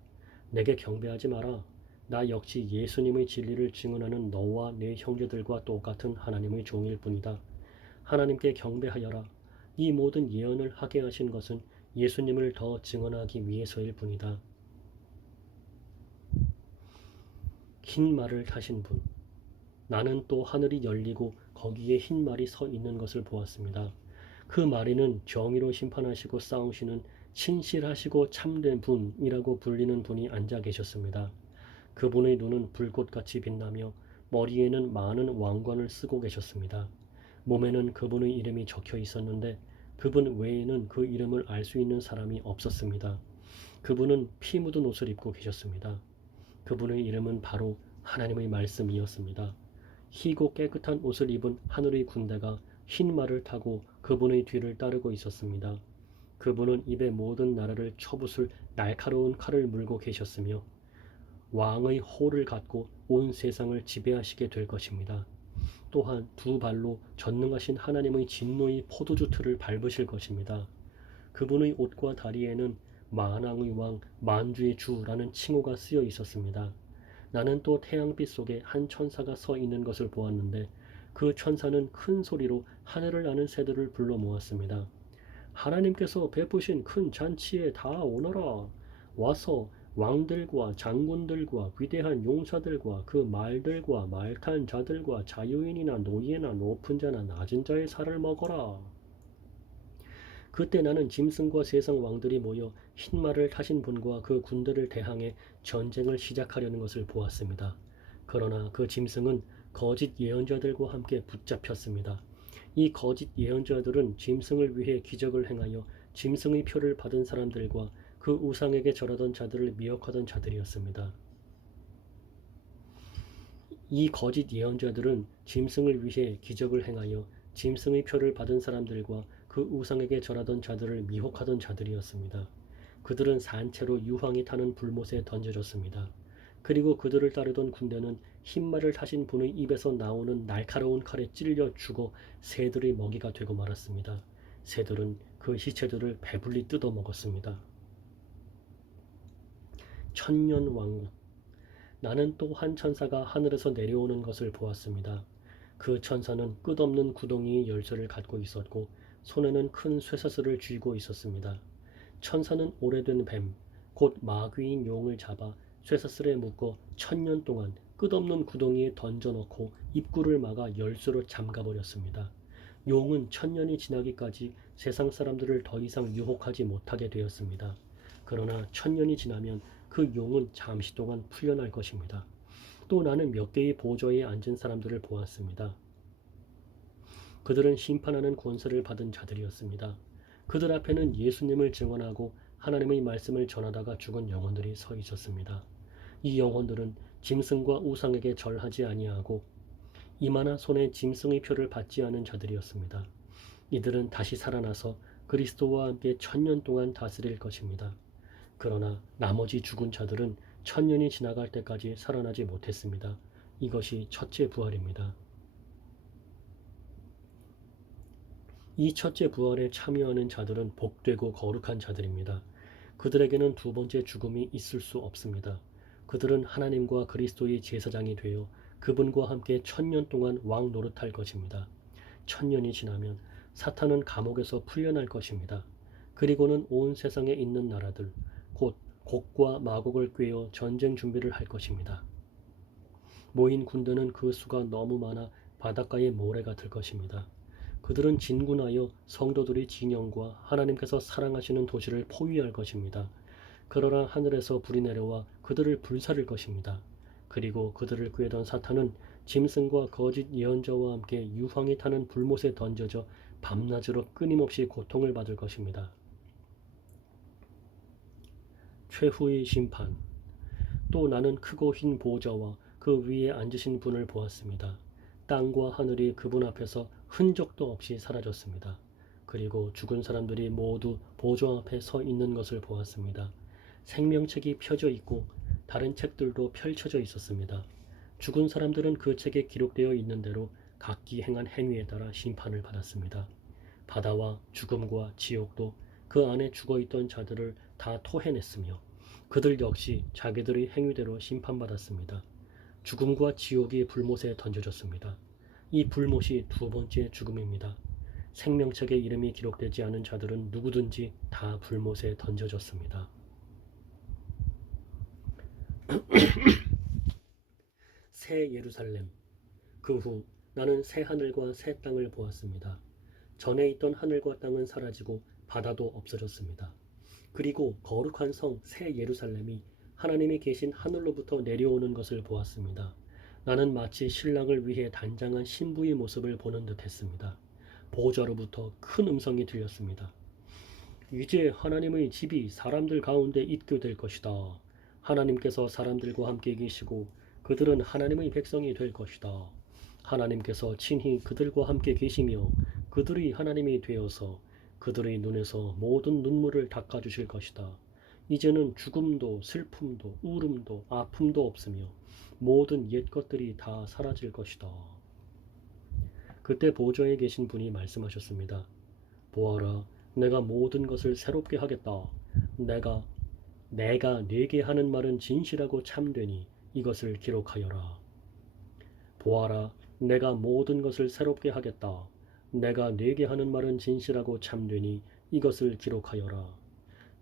내게 경배하지 마라. 나 역시 예수님의 진리를 증언하는 너와 내 형제들과 똑같은 하나님의 종일 뿐이다. 하나님께 경배하여라. 이 모든 예언을 하게 하신 것은 예수님을 더 증언하기 위해서일 뿐이다. 흰 말을 타신 분. 나는 또 하늘이 열리고 거기에 흰 말이 서 있는 것을 보았습니다. 그 말에는 정의로 심판하시고 싸우시는 신실하시고 참된 분이라고 불리는 분이 앉아 계셨습니다. 그분의 눈은 불꽃같이 빛나며 머리에는 많은 왕관을 쓰고 계셨습니다. 몸에는 그분의 이름이 적혀 있었는데 그분 외에는 그 이름을 알 수 있는 사람이 없었습니다. 그분은 피 묻은 옷을 입고 계셨습니다. 그분의 이름은 바로 하나님의 말씀이었습니다. 희고 깨끗한 옷을 입은 하늘의 군대가 흰 말을 타고 그분의 뒤를 따르고 있었습니다. 그분은 입에 모든 나라를 쳐부술 날카로운 칼을 물고 계셨으며 왕의 호를 갖고 온 세상을 지배하시게 될 것입니다. 또한 두 발로 전능하신 하나님의 진노의 포도주 틀을 밟으실 것입니다. 그분의 옷과 다리에는 만왕의 왕, 만주의 주라는 칭호가 쓰여 있었습니다. 나는 또 태양빛 속에 한 천사가 서 있는 것을 보았는데 그 천사는 큰 소리로 하늘을 나는 새들을 불러 모았습니다. 하나님께서 베푸신 큰 잔치에 다 오너라. 와서 왕들과 장군들과 위대한 용사들과 그 말들과 말탄 자들과 자유인이나 노예나 높은 자나 낮은 자의 살을 먹어라. 그때 나는 짐승과 세상 왕들이 모여 흰 말을 타신 분과 그 군대를 대항해 전쟁을 시작하려는 것을 보았습니다. 그러나 그 짐승은 거짓 예언자들과 함께 붙잡혔습니다. 이 거짓 예언자들은 짐승을 위해 기적을 행하여 짐승의 표를 받은 사람들과 그 우상에게 절하던 자들을 미혹하던 자들이었습니다. 이 거짓 예언자들은 짐승을 위해 기적을 행하여 짐승의 표를 받은 사람들과 그 우상에게 절하던 자들을 미혹하던 자들이었습니다. 그들은 산채로 유황이 타는 불못에 던져졌습니다. 그리고 그들을 따르던 군대는 흰말을 타신 분의 입에서 나오는 날카로운 칼에 찔려 죽어 새들의 먹이가 되고 말았습니다. 새들은 그 시체들을 배불리 뜯어 먹었습니다. 천년왕국. 나는 또 한 천사가 하늘에서 내려오는 것을 보았습니다. 그 천사는 끝없는 구덩이의 열쇠를 갖고 있었고 손에는 큰 쇠사슬을 쥐고 있었습니다. 천사는 오래된 뱀, 곧 마귀인 용을 잡아 쇠사슬에 묶어 1000년 동안 끝없는 구덩이에 던져넣고 입구를 막아 열쇠로 잠가버렸습니다. 용은 1000년이 지나기까지 세상 사람들을 더 이상 유혹하지 못하게 되었습니다. 그러나 1000년이 지나면 그 용은 잠시 동안 풀려날 것입니다. 또 나는 몇 개의 보좌에 앉은 사람들을 보았습니다. 그들은 심판하는 권세를 받은 자들이었습니다. 그들 앞에는 예수님을 증언하고 하나님의 말씀을 전하다가 죽은 영혼들이 서 있었습니다. 이 영혼들은 짐승과 우상에게 절하지 아니하고 이마나 손에 짐승의 표를 받지 않은 자들이었습니다. 이들은 다시 살아나서 그리스도와 함께 1000년 동안 다스릴 것입니다. 그러나 나머지 죽은 자들은 1000년이 지나갈 때까지 살아나지 못했습니다. 이것이 첫째 부활입니다. 이 첫째 부활에 참여하는 자들은 복되고 거룩한 자들입니다. 그들에게는 두 번째 죽음이 있을 수 없습니다. 그들은 하나님과 그리스도의 제사장이 되어 그분과 함께 1000년 동안 왕 노릇할 것입니다. 1000년이 지나면 사탄은 감옥에서 풀려날 것입니다. 그리고는 온 세상에 있는 나라들, 곧 곡과 마곡을 꿰어 전쟁 준비를 할 것입니다. 모인 군대는 그 수가 너무 많아 바닷가의 모래 같을 것입니다. 그들은 진군하여 성도들의 진영과 하나님께서 사랑하시는 도시를 포위할 것입니다. 그러나 하늘에서 불이 내려와 그들을 불사를 것입니다. 그리고 그들을 꾀던 사탄은 짐승과 거짓 예언자와 함께 유황이 타는 불못에 던져져 밤낮으로 끊임없이 고통을 받을 것입니다. 최후의 심판. 또 나는 크고 흰 보좌와 그 위에 앉으신 분을 보았습니다. 땅과 하늘이 그분 앞에서 흔적도 없이 사라졌습니다. 그리고 죽은 사람들이 모두 보좌 앞에 서 있는 것을 보았습니다. 생명책이 펴져 있고 다른 책들도 펼쳐져 있었습니다. 죽은 사람들은 그 책에 기록되어 있는 대로 각기 행한 행위에 따라 심판을 받았습니다. 바다와 죽음과 지옥도 그 안에 죽어있던 자들을 다 토해냈으며 그들 역시 자기들의 행위대로 심판받았습니다. 죽음과 지옥이 불못에 던져졌습니다. 이 불못이 두 번째 죽음입니다. 생명책에 이름이 기록되지 않은 자들은 누구든지 다 불못에 던져졌습니다. 새 예루살렘. 그 후 나는 새 하늘과 새 땅을 보았습니다. 전에 있던 하늘과 땅은 사라지고 바다도 없어졌습니다. 그리고 거룩한 성 새 예루살렘이 하나님이 계신 하늘로부터 내려오는 것을 보았습니다. 나는 마치 신랑을 위해 단장한 신부의 모습을 보는 듯 했습니다. 보좌로부터 큰 음성이 들렸습니다. 이제 하나님의 집이 사람들 가운데 있게 될 것이다. 하나님께서 사람들과 함께 계시고 그들은 하나님의 백성이 될 것이다. 하나님께서 친히 그들과 함께 계시며 그들이 하나님이 되어서 그들의 눈에서 모든 눈물을 닦아주실 것이다. 이제는 죽음도 슬픔도 울음도 아픔도 없으며 모든 옛 것들이 다 사라질 것이다. 그때 보좌에 계신 분이 말씀하셨습니다. 보아라, 내가 모든 것을 새롭게 하겠다. 내가 네게 하는 말은 진실하고 참되니 이것을 기록하여라. 보아라, 내가 모든 것을 새롭게 하겠다. 내가 네게 하는 말은 진실하고 참되니 이것을 기록하여라.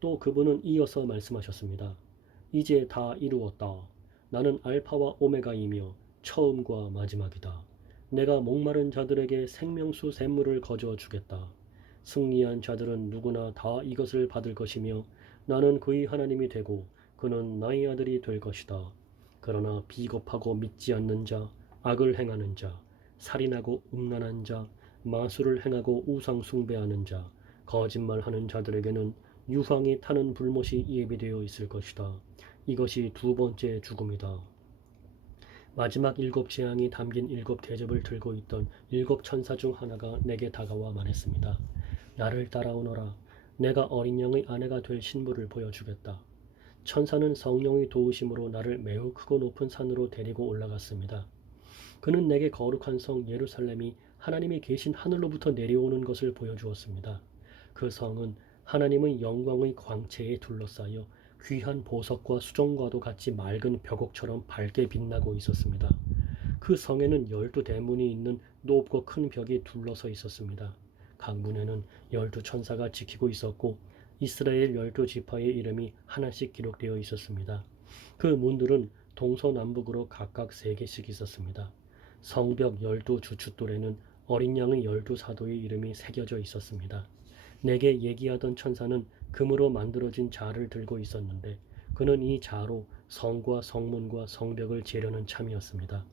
또 그분은 이어서 말씀하셨습니다. 이제 다 이루었다. 나는 알파와 오메가이며 처음과 마지막이다. 내가 목마른 자들에게 생명수 샘물을 거저 주겠다. 승리한 자들은 누구나 다 이것을 받을 것이며 나는 그의 하나님이 되고 그는 나의 아들이 될 것이다. 그러나 비겁하고 믿지 않는 자, 악을 행하는 자, 살인하고 음란한 자, 마술을 행하고 우상 숭배하는 자, 거짓말하는 자들에게는 유황이 타는 불못이 예비되어 있을 것이다. 이것이 두 번째 죽음이다. 마지막 일곱 재앙이 담긴 일곱 대접을 들고 있던 일곱 천사 중 하나가 내게 다가와 말했습니다. 나를 따라오너라. 내가 어린 양의 아내가 될 신부를 보여주겠다. 천사는 성령의 도우심으로 나를 매우 크고 높은 산으로 데리고 올라갔습니다. 그는 내게 거룩한 성 예루살렘이 하나님이 계신 하늘로부터 내려오는 것을 보여주었습니다. 그 성은 하나님의 영광의 광채에 둘러싸여 귀한 보석과 수정과도 같이 맑은 벽옥처럼 밝게 빛나고 있었습니다. 그 성에는 12대문이 있는 높고 큰 벽이 둘러서 있었습니다. 각 문에는 12천사가 지키고 있었고 이스라엘 12지파의 이름이 하나씩 기록되어 있었습니다. 그 문들은 동서남북으로 각각 3개씩 있었습니다. 성벽 12주춧돌에는 어린 양의 12사도의 이름이 새겨져 있었습니다. 내게 얘기하던 천사는 금으로 만들어진 자를 들고 있었는데 그는 이 자로 성과 성문과 성벽을 재려는 참이었습니다.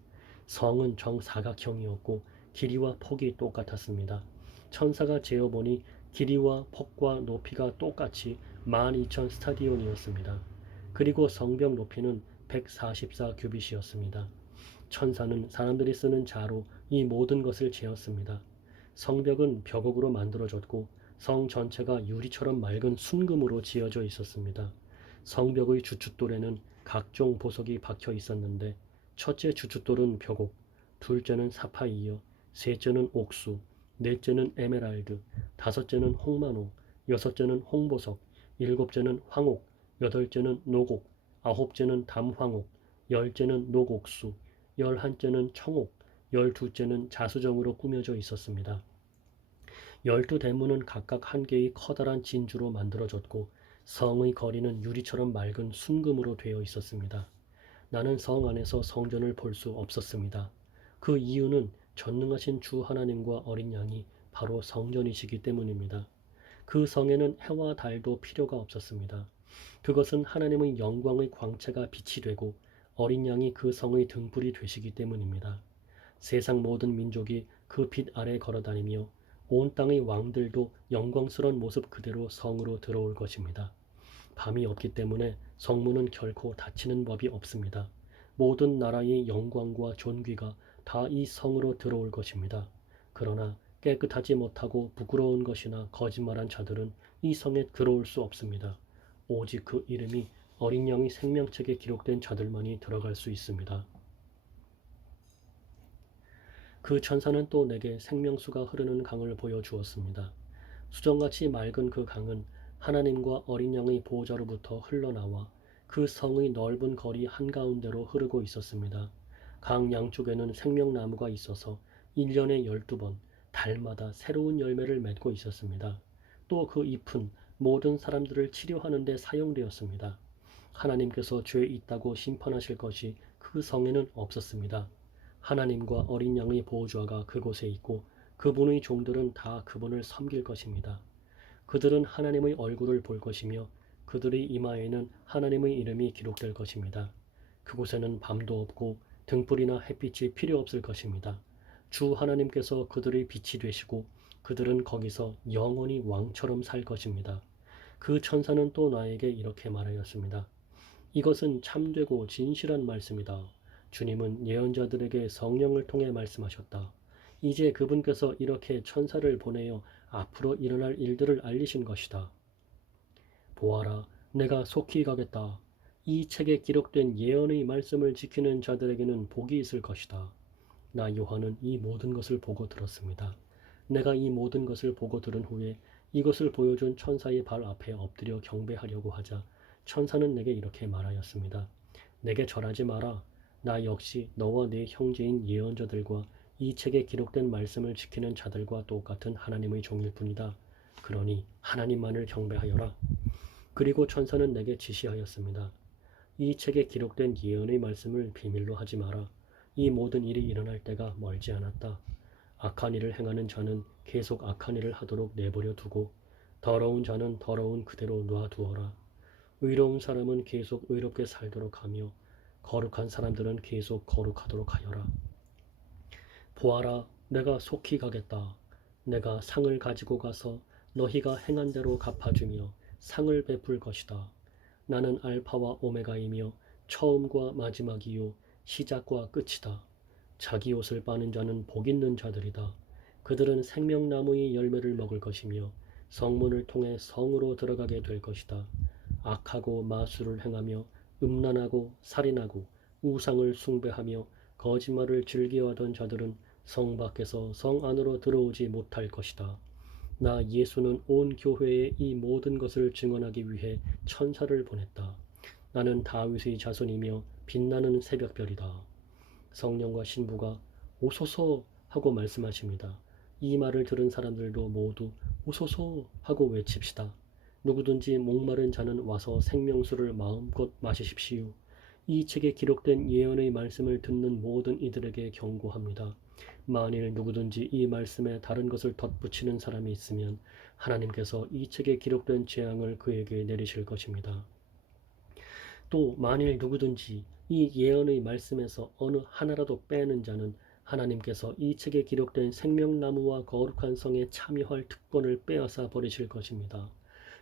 성은 정사각형이었고 길이와 폭이 똑같았습니다. 천사가 재어보니 길이와 폭과 높이가 똑같이 12,000 스타디온이었습니다. 그리고 성벽 높이는 144 규빗이었습니다. 천사는 사람들이 쓰는 자로 이 모든 것을 재었습니다. 성벽은 벽옥으로 만들어졌고 성 전체가 유리처럼 맑은 순금으로 지어져 있었습니다. 성벽의 주춧돌에는 각종 보석이 박혀 있었는데 첫째 주춧돌은 벽옥, 둘째는 사파이어, 셋째는 옥수, 넷째는 에메랄드, 다섯째는 홍만호, 여섯째는 홍보석, 일곱째는 황옥, 여덟째는 노곡, 아홉째는 담황옥, 열째는 녹옥수, 11째는 청옥, 12째는 자수정으로 꾸며져 있었습니다. 12대문은 각각 한 개의 커다란 진주로 만들어졌고 성의 거리는 유리처럼 맑은 순금으로 되어 있었습니다. 나는 성 안에서 성전을 볼 수 없었습니다. 그 이유는 전능하신 주 하나님과 어린 양이 바로 성전이시기 때문입니다. 그 성에는 해와 달도 필요가 없었습니다. 그것은 하나님의 영광의 광채가 빛이 되고 어린 양이 그 성의 등불이 되시기 때문입니다. 세상 모든 민족이 그 빛 아래 걸어다니며 온 땅의 왕들도 영광스러운 모습 그대로 성으로 들어올 것입니다. 밤이 없기 때문에 성문은 결코 닫히는 법이 없습니다. 모든 나라의 영광과 존귀가 다 이 성으로 들어올 것입니다. 그러나 깨끗하지 못하고 부끄러운 것이나 거짓말한 자들은 이 성에 들어올 수 없습니다. 오직 그 이름이 어린 양의 생명책에 기록된 자들만이 들어갈 수 있습니다. 그 천사는 또 내게 생명수가 흐르는 강을 보여주었습니다. 수정같이 맑은 그 강은 하나님과 어린 양의 보호자로부터 흘러나와 그 성의 넓은 거리 한가운데로 흐르고 있었습니다. 강 양쪽에는 생명나무가 있어서 1년에 12번 달마다 새로운 열매를 맺고 있었습니다. 또 그 잎은 모든 사람들을 치료하는 데 사용되었습니다. 하나님께서 죄 있다고 심판하실 것이 그 성에는 없었습니다. 하나님과 어린 양의 보호자가 그곳에 있고 그분의 종들은 다 그분을 섬길 것입니다. 그들은 하나님의 얼굴을 볼 것이며 그들의 이마에는 하나님의 이름이 기록될 것입니다. 그곳에는 밤도 없고 등불이나 햇빛이 필요 없을 것입니다. 주 하나님께서 그들의 빛이 되시고 그들은 거기서 영원히 왕처럼 살 것입니다. 그 천사는 또 나에게 이렇게 말하였습니다. 이것은 참되고 진실한 말씀이다. 주님은 예언자들에게 성령을 통해 말씀하셨다. 이제 그분께서 이렇게 천사를 보내어 앞으로 일어날 일들을 알리신 것이다. 보아라, 내가 속히 가겠다. 이 책에 기록된 예언의 말씀을 지키는 자들에게는 복이 있을 것이다. 나 요한은 이 모든 것을 보고 들었습니다. 내가 이 모든 것을 보고 들은 후에 이것을 보여준 천사의 발 앞에 엎드려 경배하려고 하자 천사는 내게 이렇게 말하였습니다. 내게 절하지 마라. 나 역시 너와 내 형제인 예언자들과 이 책에 기록된 말씀을 지키는 자들과 똑같은 하나님의 종일 뿐이다. 그러니 하나님만을 경배하여라. 그리고 천사는 내게 지시하였습니다. 이 책에 기록된 예언의 말씀을 비밀로 하지 마라. 이 모든 일이 일어날 때가 멀지 않았다. 악한 일을 행하는 자는 계속 악한 일을 하도록 내버려 두고 더러운 자는 더러운 그대로 놔두어라. 의로운 사람은 계속 의롭게 살도록 하며 거룩한 사람들은 계속 거룩하도록 하여라. 보아라, 내가 속히 가겠다. 내가 상을 가지고 가서 너희가 행한 대로 갚아주며 상을 베풀 것이다. 나는 알파와 오메가이며 처음과 마지막이요 시작과 끝이다. 자기 옷을 빠는 자는 복 있는 자들이다. 그들은 생명나무의 열매를 먹을 것이며 성문을 통해 성으로 들어가게 될 것이다. 악하고 마술을 행하며 음란하고 살인하고 우상을 숭배하며 거짓말을 즐겨하던 자들은 성 밖에서 성 안으로 들어오지 못할 것이다. 나 예수는 온 교회에 이 모든 것을 증언하기 위해 천사를 보냈다. 나는 다윗의 자손이며 빛나는 새벽별이다. 성령과 신부가 오소서 하고 말씀하십니다. 이 말을 들은 사람들도 모두 오소서 하고 외칩시다. 누구든지 목마른 자는 와서 생명수를 마음껏 마시십시오. 이 책에 기록된 예언의 말씀을 듣는 모든 이들에게 경고합니다. 만일 누구든지 이 말씀에 다른 것을 덧붙이는 사람이 있으면 하나님께서 이 책에 기록된 재앙을 그에게 내리실 것입니다. 또 만일 누구든지 이 예언의 말씀에서 어느 하나라도 빼는 자는 하나님께서 이 책에 기록된 생명나무와 거룩한 성에 참여할 특권을 빼앗아 버리실 것입니다.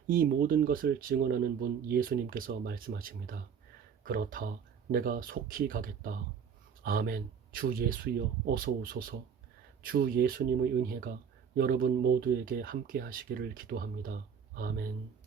이 모든 것을 증언하는 분 예수님께서 말씀하십니다. 그렇다. 내가 속히 가겠다. 아멘. 주 예수여 어서 오소서. 주 예수님의 은혜가 여러분 모두에게 함께 하시기를 기도합니다. 아멘.